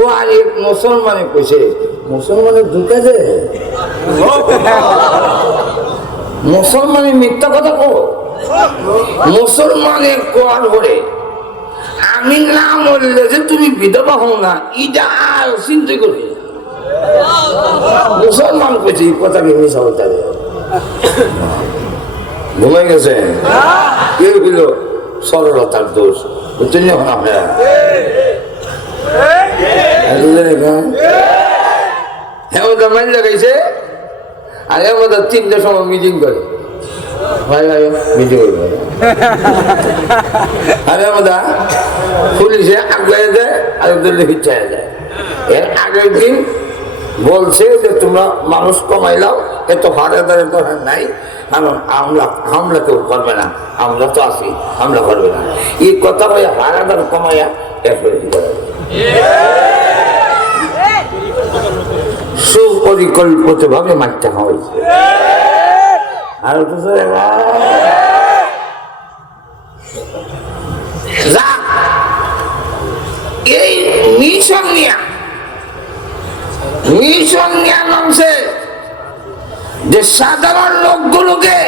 ও আর এক মুসলমানে কইছে মুসলমানে ঢুকে যে মুসলমানে মিথ্যা কথা কো মুসলমানের কোয়ার করে আমি না বললে যে তুমি বিধবা হও না এটা আর চিন্তা করি মুসলমান কইছে এই কথা ভেবে সবাই ঘুমাই গেছে এগুলো সরলতার দোষ বুঝছেন যখন আপনারা হেমদা মাইল লাগাইছে আর হেমদা 3টার সময় মিটিং করে ভাই ভাই মিটিং করবে আর হেমদা পুলিশে আগুয়ে দেয় আর ওদের ফিরচায় যায়। এর আগের দিন বলছে যে তোমরা মানুষ কমাইলাও এত হারাদারের দরকার নাই, কারণ হামলা কেউ করবে না, আমরা তো আছি হামলা করবে না। এই কথা ভাইয়া হারাদার কমাইয়া এরপরে কি করে সুপরিকল্পিত ভাবে মারতে হয়েছে। আর এই মিশন নিয়ে নামছে যে সাধারণ লোকগুলোকে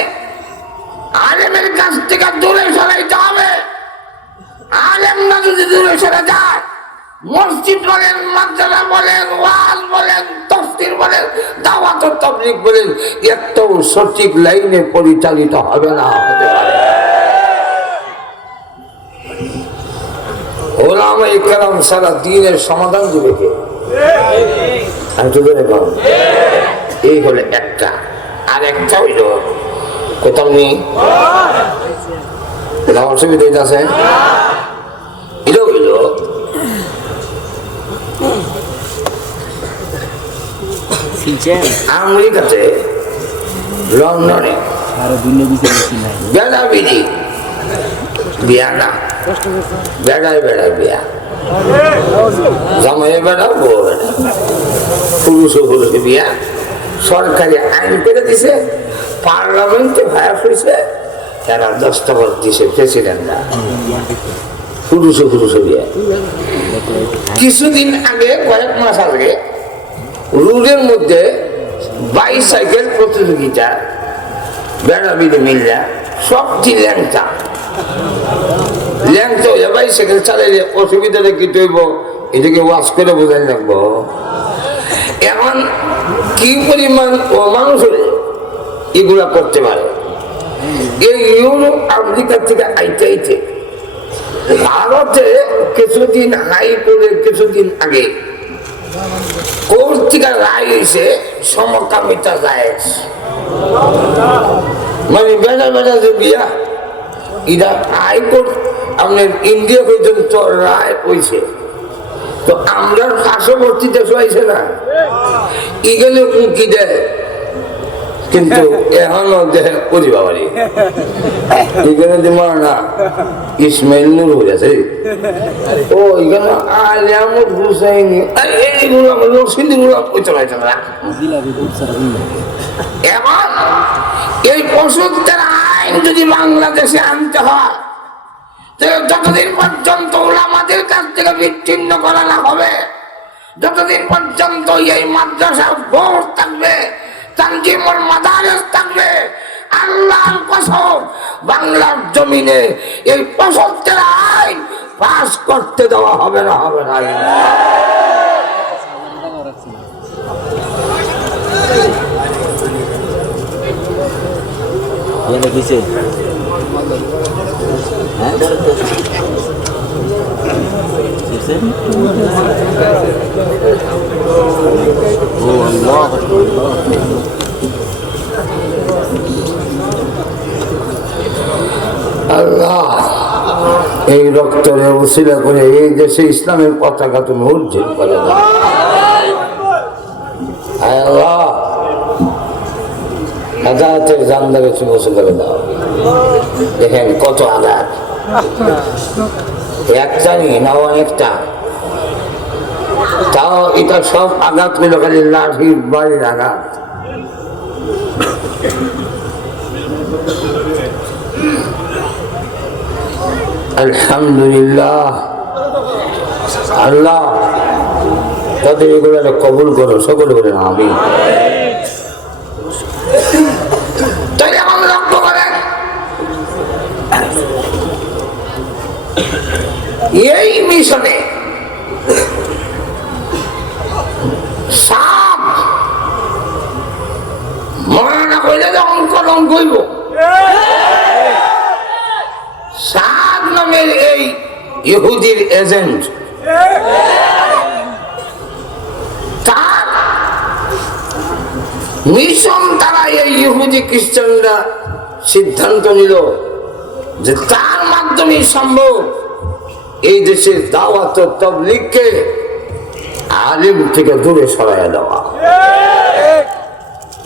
আলেমের কাছ থেকে দূরে সরাইতে হবে। আলেমরা যদি দূরে সরে যায়, মসজিদ বলেন, মাদ্রাসা বলেন, ওয়াজ বলেন, তাফসীর বলেন, দাওয়াত ও তাবলীগ বলেন, একটাও সঠিক লাইনে পরিচালিত হবে না, হতে পারে। ওলামায়ে কেরাম সারা দ্বীনের সমাধান দিবে কে? আমি তো ধরে পাবো। এই হলো একটা। আর একটা হইল কোথাও নেই, অসুবিধা আছে। এটা হইল আমেরিকাতে লন্ডনে বেড়া বিড়ি বিয়া না বেড়ায় বেড়ায় বিয়া জামাইয়ে বেড়া বউ বেড়া পুরুষে বিয়া সরকারি আইন করে দিছে পার্লামেন্টে ভায়া হয়েছে তারা দস্তখত দিছে প্রেসিডেন্টরা পুরুষে বিয়া কিছুদিন আগে কয়েক মাস আগে রোডের মধ্যে বাইসাইকেল প্রতিযোগিতা বেড়া বিড়ি মিললা সবটি ল্যাংটা হইয়া বাইসাইকেল চালাইলে অসুবিধাটা কি তৈব এটাকে ওয়াশ করে বোঝাই লাগবো এখন কি পরিমাণ ও মানুষ হলে এগুলা করতে পারে এই ইউরোপ আমেরিকা থেকে আইতে ভারতে কিছুদিন হাইকোর্টের কিছুদিন আগে কোর্ট থেকে রায় হয়েছে সমকামিতা জায়েজ মানে বেড়া বেড়া যে বিয়া এটা হাইকোর্ট আপনার ইন্ডিয়া পর্যন্ত রায় হয়েছে তো আমরা পার্শ্ববর্তী দেশ হয়েছে না এখানে উঁকি দেয় কিন্তু এখনো দেয় করি বাবারি এখানে তোমার না ইসমাইল নূর হয়ে গেছে ও এখানে আলিয়ামত হুসাইনি এইগুলো রসিদগুলো চলাইছে না এবার এই পশুদের আইন যদি বাংলাদেশে আনতে হয় যতদিন পর্যন্ত ওলামাদের কাছ থেকে বিচ্ছিন্ন করা না হবে যতদিন পর্যন্ত এই মাদ্রাসা বোর্ড থাকবে তানজিমুল মাদারিস থাকবে আল্লাহর কসম বাংলার জমিনে এই পশুদের আইন পাস করতে দেওয়া হবে না আল্লাহ এই রক্তের উসিলা করে এই দেশে ইসলামের পতাকা তুমি উজ্জ্বল করে দাও আল্লাহ আদালতের জানদারে তুমি উঁচু করে দাও দেখেন কত আঘাত একটা না অনেকটা তাও এটা সব আঘাত হইল খালি লাঠির বাড়ির আঘাত আলহামদুলিল্লাহ আল্লাহ তাদের এগুলো কবুল করো সকলে বলেন আমিন লক্ষ্য করেন এই মিশনে সাপ মনে না করলে যখন কলম করব সাপ নামের এই ইহুদির এজেন্ট তার মিশন তারা এই ইহুদি খ্রিস্টানরা সিদ্ধান্ত নিল যে তার মাধ্যমে সম্ভব এই দেশের দাওয়াত ও তাবলীগকে আলিম থেকে দূরে সরাইয়া দেওয়া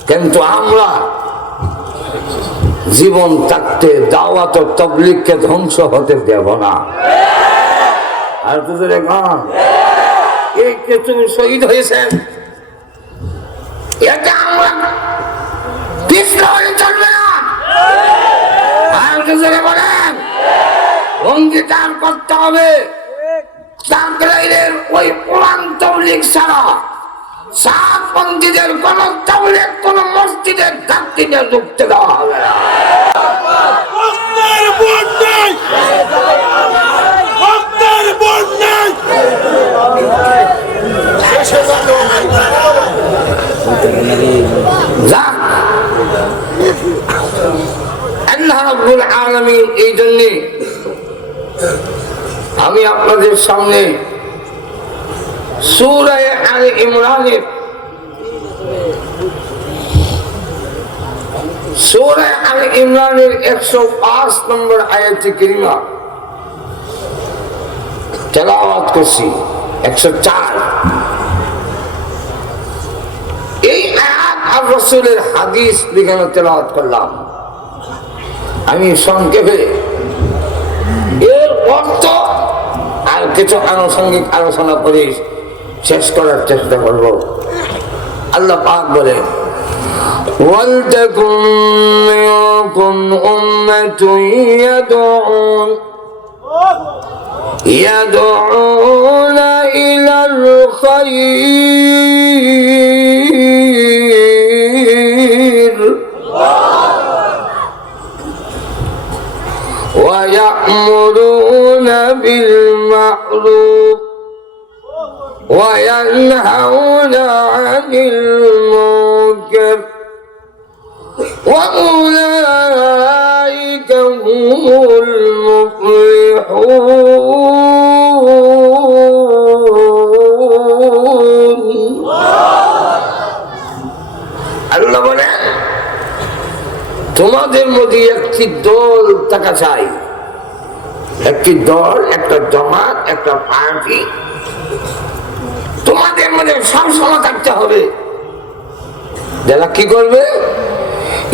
কিন্তু আমরা জীবন থাকতে দাওয়াত ও তাবলীগকে ধ্বংস হতে দেব না আর তোদের গান এই কিছু শহীদ হয়েছেন এটা আমরা পিছলে হলে চলবে না আর তোদের বলেন অঙ্গীকার করতে হবে তাকরাইলের ওই কোরআন তাবলীগ ছাড়া সাতপন্থীদের কোন তাবলীগ কোন মসজিদের ঘাটতিতে ঢুকতে দেওয়া হবে না আল্লাহ রাব্বুল আলামিন এই জন্যে আমি আপনাদের সামনে সূরা আলে ইমরানের সূরা আলে ইমরানের 105 নম্বর আয়াতে কারিমা তেলাওয়াত করছি 104 এই রাসূলের হাদিস বিজ্ঞান তেলাওয়াত করলাম। আমি সংক্ষেপে এর অর্থ আর কিছু আনুষঙ্গিক আলোচনা করে শেষ করার চেষ্টা করব। আল্লাহ পাক বলে, ওয়ালতাকুম মিনকুম উম্মাতুন ইয়াদউনা ইলাল খায়র ওয়া ইয়া'মুরুনা বিল মা'রুফ ওয়া ইয়ানহাউনা আনিল মুনকার ওয়া উলাইকা হুমুল মুফলিহুন। আল্লাহ বলে, তোমাদের মধ্যে একটি দল থাকা চাই, একটি দল, একটা জামাত, একটা পার্টি তোমাদের মধ্যে সবসময় থাকতে হবে, যারা কি করবে,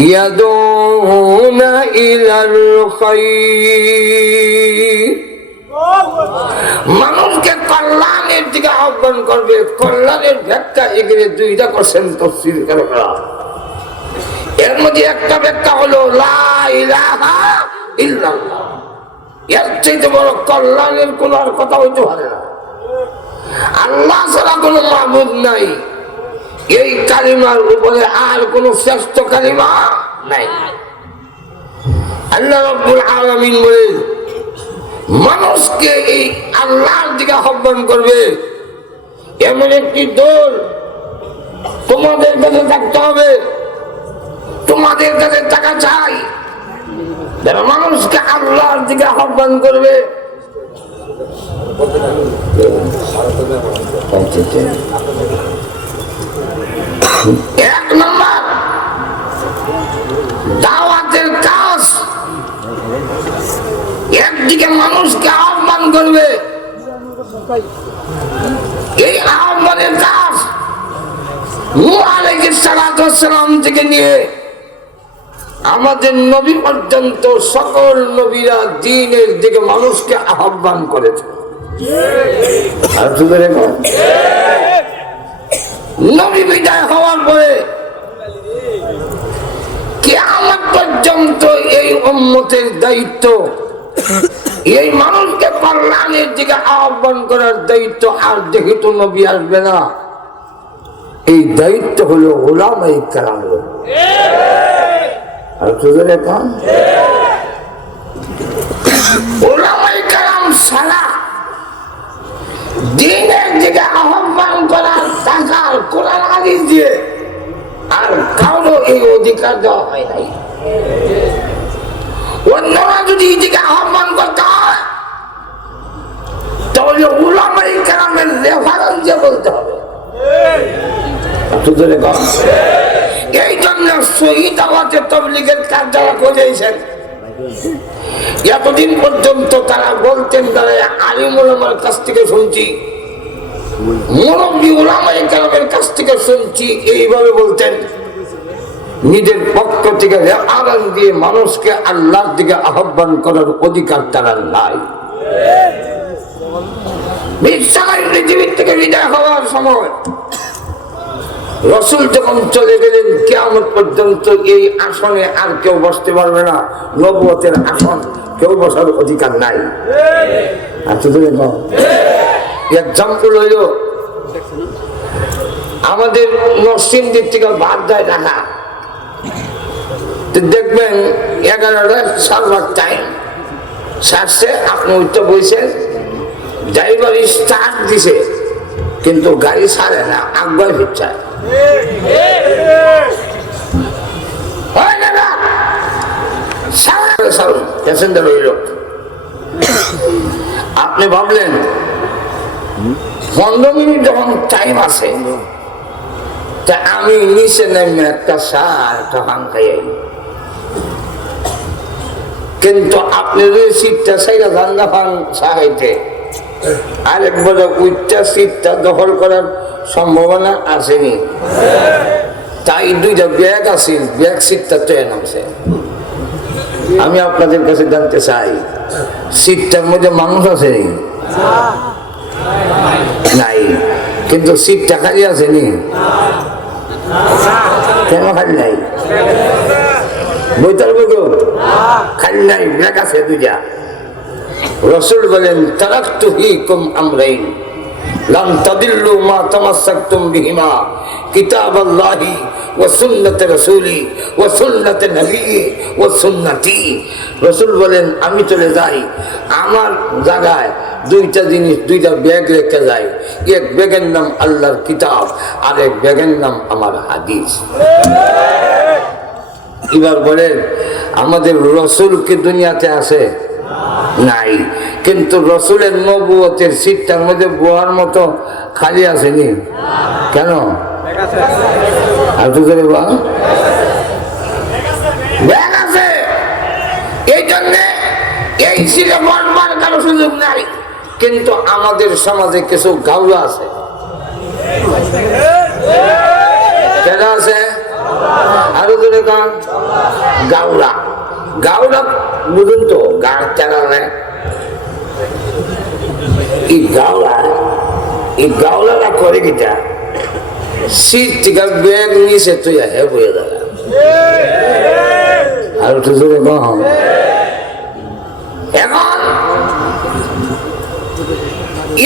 ইয়াদউনা ইলাল খায়র, মানুষকে কল্যাণের দিকে আহ্বান করবে। কল্যাণের ব্যাখ্যা এখানে দুইটা করছেন তাফসীরকাররা। এর মধ্যে একটা ব্যাখ্যা হলো লা ইলাহা ইল্লাল্লাহ। এর চাইতে বড় কল্যাণের কোন আর কথা হইতে পারে না। আল্লাহ ছাড়া কোনো মাবুদ নাই, এই কালিমার উপরে আর কোন শ্রেষ্ঠ কালিমা নাই। আল্লাহ রাব্বুল আলামিন বলেন, মানুষকে এই আল্লাহর দিকে আহ্বান করবে এমন একটি দল তোমাদের কাছে থাকতে হবে, তোমাদের কাছে টাকা চাই, যারা মানুষকে আল্লাহর দিকে আহ্বান করবে। এক নম্বর, দাওয়াতের কাজ। একদিকে মানুষকে আহ্বান করবে, এই আহ্বানের কাজ নূহ আলাইহিস সালাম থেকে নিয়ে আমাদের নবী পর্যন্ত সকল নবীরা দ্বীনের দিকে মানুষকে আহ্বান করেছে। নবী বিদায় হওয়ার পরে কিয়ামত পর্যন্ত এই উম্মতের দায়িত্ব, এই মানুষকে কল্যাণের দিকে আহ্বান করার দায়িত্ব আর দেখিত নবী আসবে না। এই দায়িত্ব হলো উলামায়ে কেরামের। আর তোদের এখন উলামায়ে কেরাম ছাড়া দ্বীনের দিকে আহ্বান করার টাকার কোরআন হাদিস দিয়ে আর কারো এই অধিকার দেওয়া হয় নাই। অন্যরা যদি এদিকে আহ্বান করতে হয় তাহলে উলামায়ে কেরামের রেফারেন্স দিয়ে বলতে হবে। এই জন্য শহীদ দাওয়াতে তাবলীগের কাজ যারা করেছেন, এতদিন পর্যন্ত তারা বলতেন, তারা আলিম উলামার কাছ থেকে শুনছি, মুরব্বী উলামায়ে কেরামের কাছ থেকে শুনছি, এইভাবে বলতেন। নিজের পক্ষ থেকে রেফারেন্স দিয়ে মানুষকে আল্লাহর দিকে আহ্বান করার অধিকার তারা নাই। পৃথিবীর থেকে বিদায় হওয়ার সময় রাসূল যখন চলে গেলেন, কিয়ামত পর্যন্ত এই আসনে আর কেউ বসতে পারবে না, নবুয়তের আসন কেউ বসার অধিকার নাই। এক্সাম্পল হইল আমাদের নরসিংদীর থেকে বাদ দেয় ঢাকা, দেখবেন 11টা সার্ভার টাইম সারছে, আপনি উঠতে বইছেন, ড্রাইভার স্টার্ট দিছে কিন্তু গাড়ি ছাড়ে না, আগুয়ায় ফিরছে। আপনি ভাবলেন 15 মিনিট যখন টাইম আছে, তা আমি নিচে নেমে একটা চা একটা পান খাই, কিন্তু আপনি যদি সিটটা সাইডা ধান্দা পান চা খাইতে, আরেকবারে উচ্চা সিটটা দখল করার সম্ভাবনা আসেনি। তা তাই দুইটা ব্যাগ আছে, ব্যাগ সিটটা ট্রেন নামছে। আমি আপনাদের কাছে জানতে চাই, সিটটার মধ্যে মানুষ আছে নি? নাই। কিন্তু সিটটা খালি আছে নি? কেন খালি নাই? বইটার কেউ খালি নাই, ব্যাগ আছে দুইটা। রাসূল বলেন, তারাকতু ফীকুম আমরাইন লান তাদিল্লু মা তামাসসাকতুম বিহিমা কিতাবাল্লাহি ওয়া সুন্নাতে রাসূলি ওয়া সুন্নাতে নবী ওয়া সুন্নতি। রাসূল বলেন, আমি চলে যাই, আমার জায়গায় দুইটা জিনিস, দুইটা ব্যাগ রেখে যায়। এক ব্যাগের নাম আল্লাহর কিতাব, আর এক ব্যাগের নাম আমার হাদিস। এবার বলেন, আমাদের রাসূল কি দুনিয়াতে আছে? নাই। কিন্তু রাসূলের নবুয়তের সিটটার মধ্যে বহার মতো খালি আসেনি কেন? আর তো করে বল, ব্যাগ আছে। এই জন্যে এই সিটে বলবার কারো সুযোগ নাই। কিন্তু আমাদের সমাজে কিছু গাউলা আছে। কেন আছে? আরো ধরে গান গাউলা। গাউলা বুঝুন তো, গান চালালে এই গাউলাটা করে কিটা সিট থেকে ব্যাগ নিচে তুই হে বয়ে দাঁড়া। আর তো জোরে কম। এখন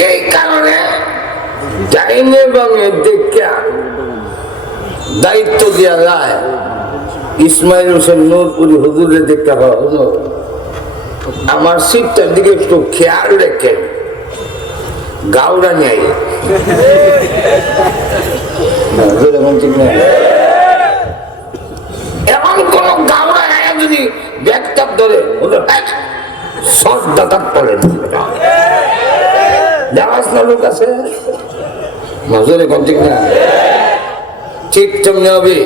এই কারণে ডাইনে বামে দেখা দায়িত্ব দেওয়া যায়। ইসমাইল হোসেন নূরপুরি হুজুরের দেখা হলো, আমার সিটটার দিকে একটু খেয়াল রেখে গাউরা নেই। এমন কোন গাউরা যদি ব্যাগটা ধরে শ্রদ্ধা পড়ে দেওয়াস না লোক আছে নজরে কম, ঠিক না? ঠিক তেমনি হবে।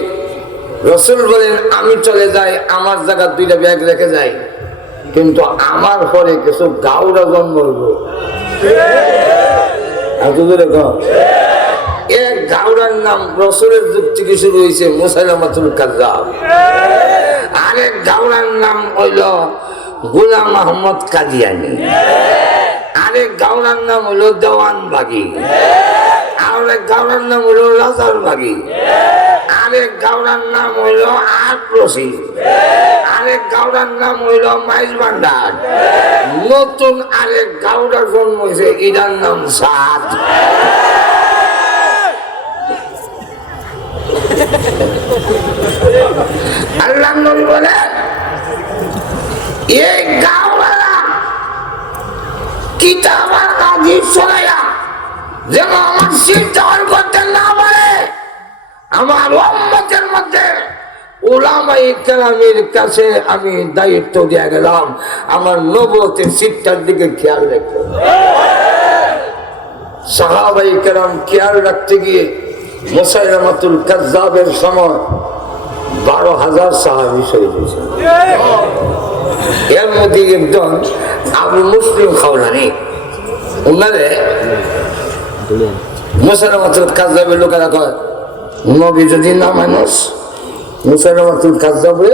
রাসূল বলেন, আমি চলে যাই, আমার জায়গা দুইটা ব্যাগ রেখে যাই, কিন্তু আমার পরে কিছু গাউরা জন্ম হইব। এক গাউরার নাম রাসূলের যুগ থেকে শুরু হয়েছে মুসাইলামাতুল কাযযাব। আরেক গাউরার নাম হইল গোলাম আহমদ কাদিয়ানী। আরেক গাউরার নাম হইল দেওয়ান বাগি। আরেক গাউরার নাম হইল রাজার বাগি। আরেক গাউরার নাম হইল আটরসি। আরেক গাউরার নাম হইল মাইজ ভান্ডার। নতুন আরেক গাউরার জন্ম হয়েছে, এটার নাম সাদ। আল্লাহ নবী বলে, এই গাউরারা কিতাব আর হাদিস শোনায়া যেন আমার সিট দখল করতে না পারে। আমার উম্মতের মধ্যে উলামায়ে কেরামের কাছে আমি দায়িত্ব দিয়ে গেলাম, আমার নবুয়তের সিটটার দিকে খেয়াল রাখতে। সাহাবায়ে কেরাম খেয়াল রাখতে গিয়ে মুসাইলামাতুল কাযযাবের সময় 12,000 সাহাবী শহীদ হয়েছে। এর মধ্যে একজন আবু মুসলিম খাওলানি, ওনারে মুসাইলামাতুল কাযযাবের লোকেরা কয়, নবী যদি না মানুষ মুসাইলামাতুল কাযযাবে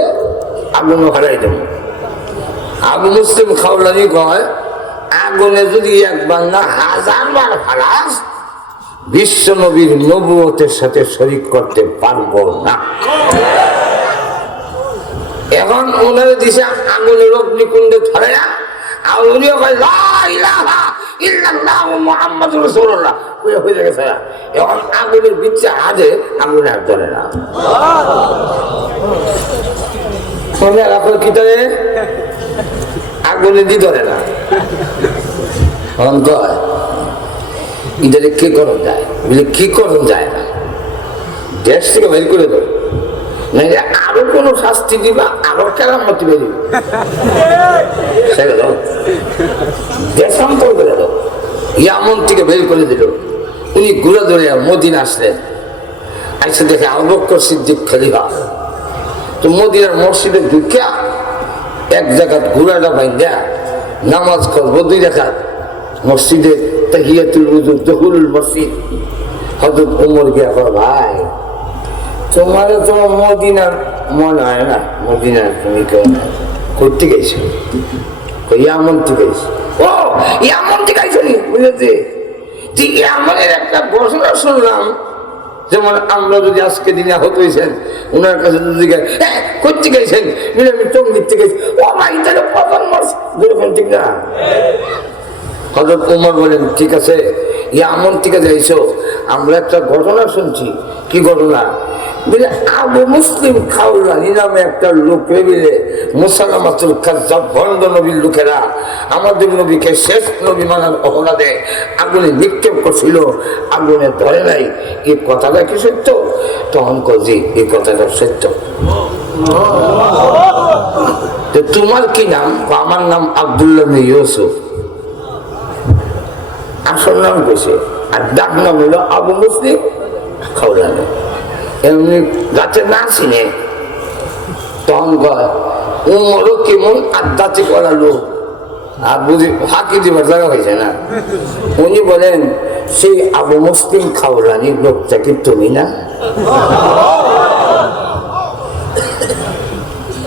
আগুন হারাই দেব। আবু মুসলিম খাওলানি কয়, আগুনে যদি একবার না 1000 বার হারাস, বিশ্ব নবীর নবুয়তের সাথে শরীক করতে পারবো না। এখন ওনারে দিছে আগুনের অগ্নিকুণ্ডে ধরে না, আর উনিও কয় লা ইলাহা ইল্লাল্লাহু মুহাম্মাদুর রাসূলুল্লাহ হয়ে গেছে। এখন আগুনের বিচ্ছে হাতে আগুনে আর ধরে না। আপনার কি ধরে? আগুনে দিয়ে ধরে না। এখন কয় এটাকে কি করণ যায়? বলে কি করণ যায় না, দেশ থেকে বের করে দেবো, নাইলে আরো কোনো শাস্তি দিবা, আরো কেরামতি বেরিয়ে দেশান্তর করে দেবো। ইয়ামন থেকে বের করে দিল। উনি ঘুরে ধরে মদিনা আসলেন। আইসা দেখে আবু বকর সিদ্দিক খলিফা। তো মদিনার মসজিদে ঢুকিয়া এক জায়গায় ঘুরাটা বাইন্দা নামাজ করবো 2 রাকাত মসজিদে তাহিয়াতুল ওযু দুহুলুল মসজিদ। হযরত ওমর গিয়া কয়, ভাই তোমার তো মদিনার মনে হয় না, মদিনার তুমি কেউ না করতে গেছো, ইয়ামন থেকে গেছো। ও ইয়ামন থেকে আইছো নি, বুঝেছি? ইয়ামনের একটা ঘোষণা শুনলাম, যেমন আমরা যদি আজকে দিনে আহত হয়েছেন ওনার কাছে যদি করতে গেছেন বলে আমি টঙ্গির থেকে ও ভাই তাহলে প্রথম মাস যেরকম, ঠিক না? হযরত ওমর বলেন ঠিক আছে ইয়ামন থেকে যাইছো, আমরা একটা ঘটনা শুনছি। কি ঘটনা? বলে আবু মুসলিম খাওলানি নামে একটা লোক মিলে মুসালামাতুল কাযযাব ভণ্ড নবীর লোকেরা আমাদের নবীকে শেষ নবী মানার অপরাধে আগুনে নিক্ষেপ করছিল, আগুনে ধরে নাই। এই কথাটা কি সত্য? তখন কজি এই কথাটা সত্য। তো তোমার কি নাম? আমার নাম আব্দুল্লাহ বিন ইউসুফ। আসল নাম কইছে, আর ডাক নাম হলো আবু মুসলিম খাওলানি। এমনি যাতে না চিনে তখন কয় উমরও কেমন আধ্যাত্মিক করা লোক, আর বুঝি ফাঁকি দিবার জায়গা হয়েছে না। উনি বলেন সেই আবু মুসলিম খাওলানি লোকটা কি তুমি না?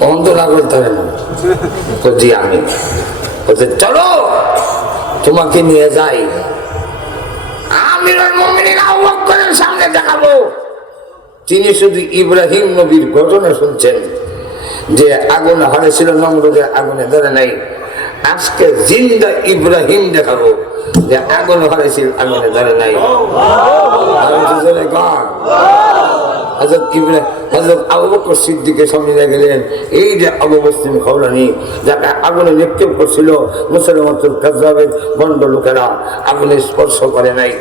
অন্ধ না করতে হবে না, জি আমি। বলছে চলো তোমাকে নিয়ে যাই, আমিরুল মুমিনিন আবু বকরের সামনে দেখাবো। তিনি শুধু ইব্রাহিম নবীর ঘটনা শুনছেন যে আগুন হারেছিল, নমরুদে আগুনে ধরে নাই। আজকে জিন্দা ইব্রাহিম দেখাবো যে আগুন হারেছিল, আগুনে ধরে নাই। হযরত আবু বকর সিদ্দিকের সামনে গেলেন, এই যে আবু মুসলিম খাওলানি যাকে আগুনে নিক্ষেপ করছিল মুসালামাতুল কাযযাবের ভণ্ড লোকেরা, আগুনে স্পর্শ করে নাই।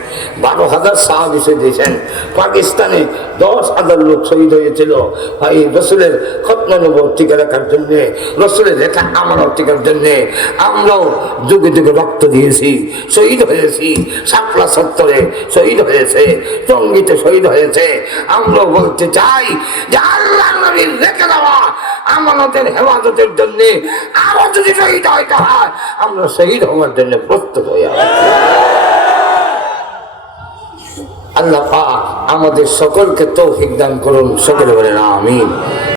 12,000 সাহাবী শহীদ হয়েছেন। পাকিস্তানে 10,000 লোক শহীদ হয়েছিল ভাই রসুলের খতনা নবুয়ত টিকে রাখার জন্যে, রসুলের রেখা আমানত টিকার জন্যে। আমরাও যুগে যুগে রক্ত দিয়েছি, শহীদ হয়েছি। শাপলা চত্বরে শহীদ হয়েছে, টঙ্গীতে শহীদ হয়েছে। আমরাও বলতে চাই যে আল্লাহ নবীর রেখে দেওয়া আমানতের হেফাজতের জন্য আরো যদি শহীদ হইতে হয়, আমরা শহীদ হওয়ার জন্য প্রস্তুত হই। আল্লাহ পাক আমাদের সকলকে তৌফিক দান করুন, সকলে বলেন আমিন।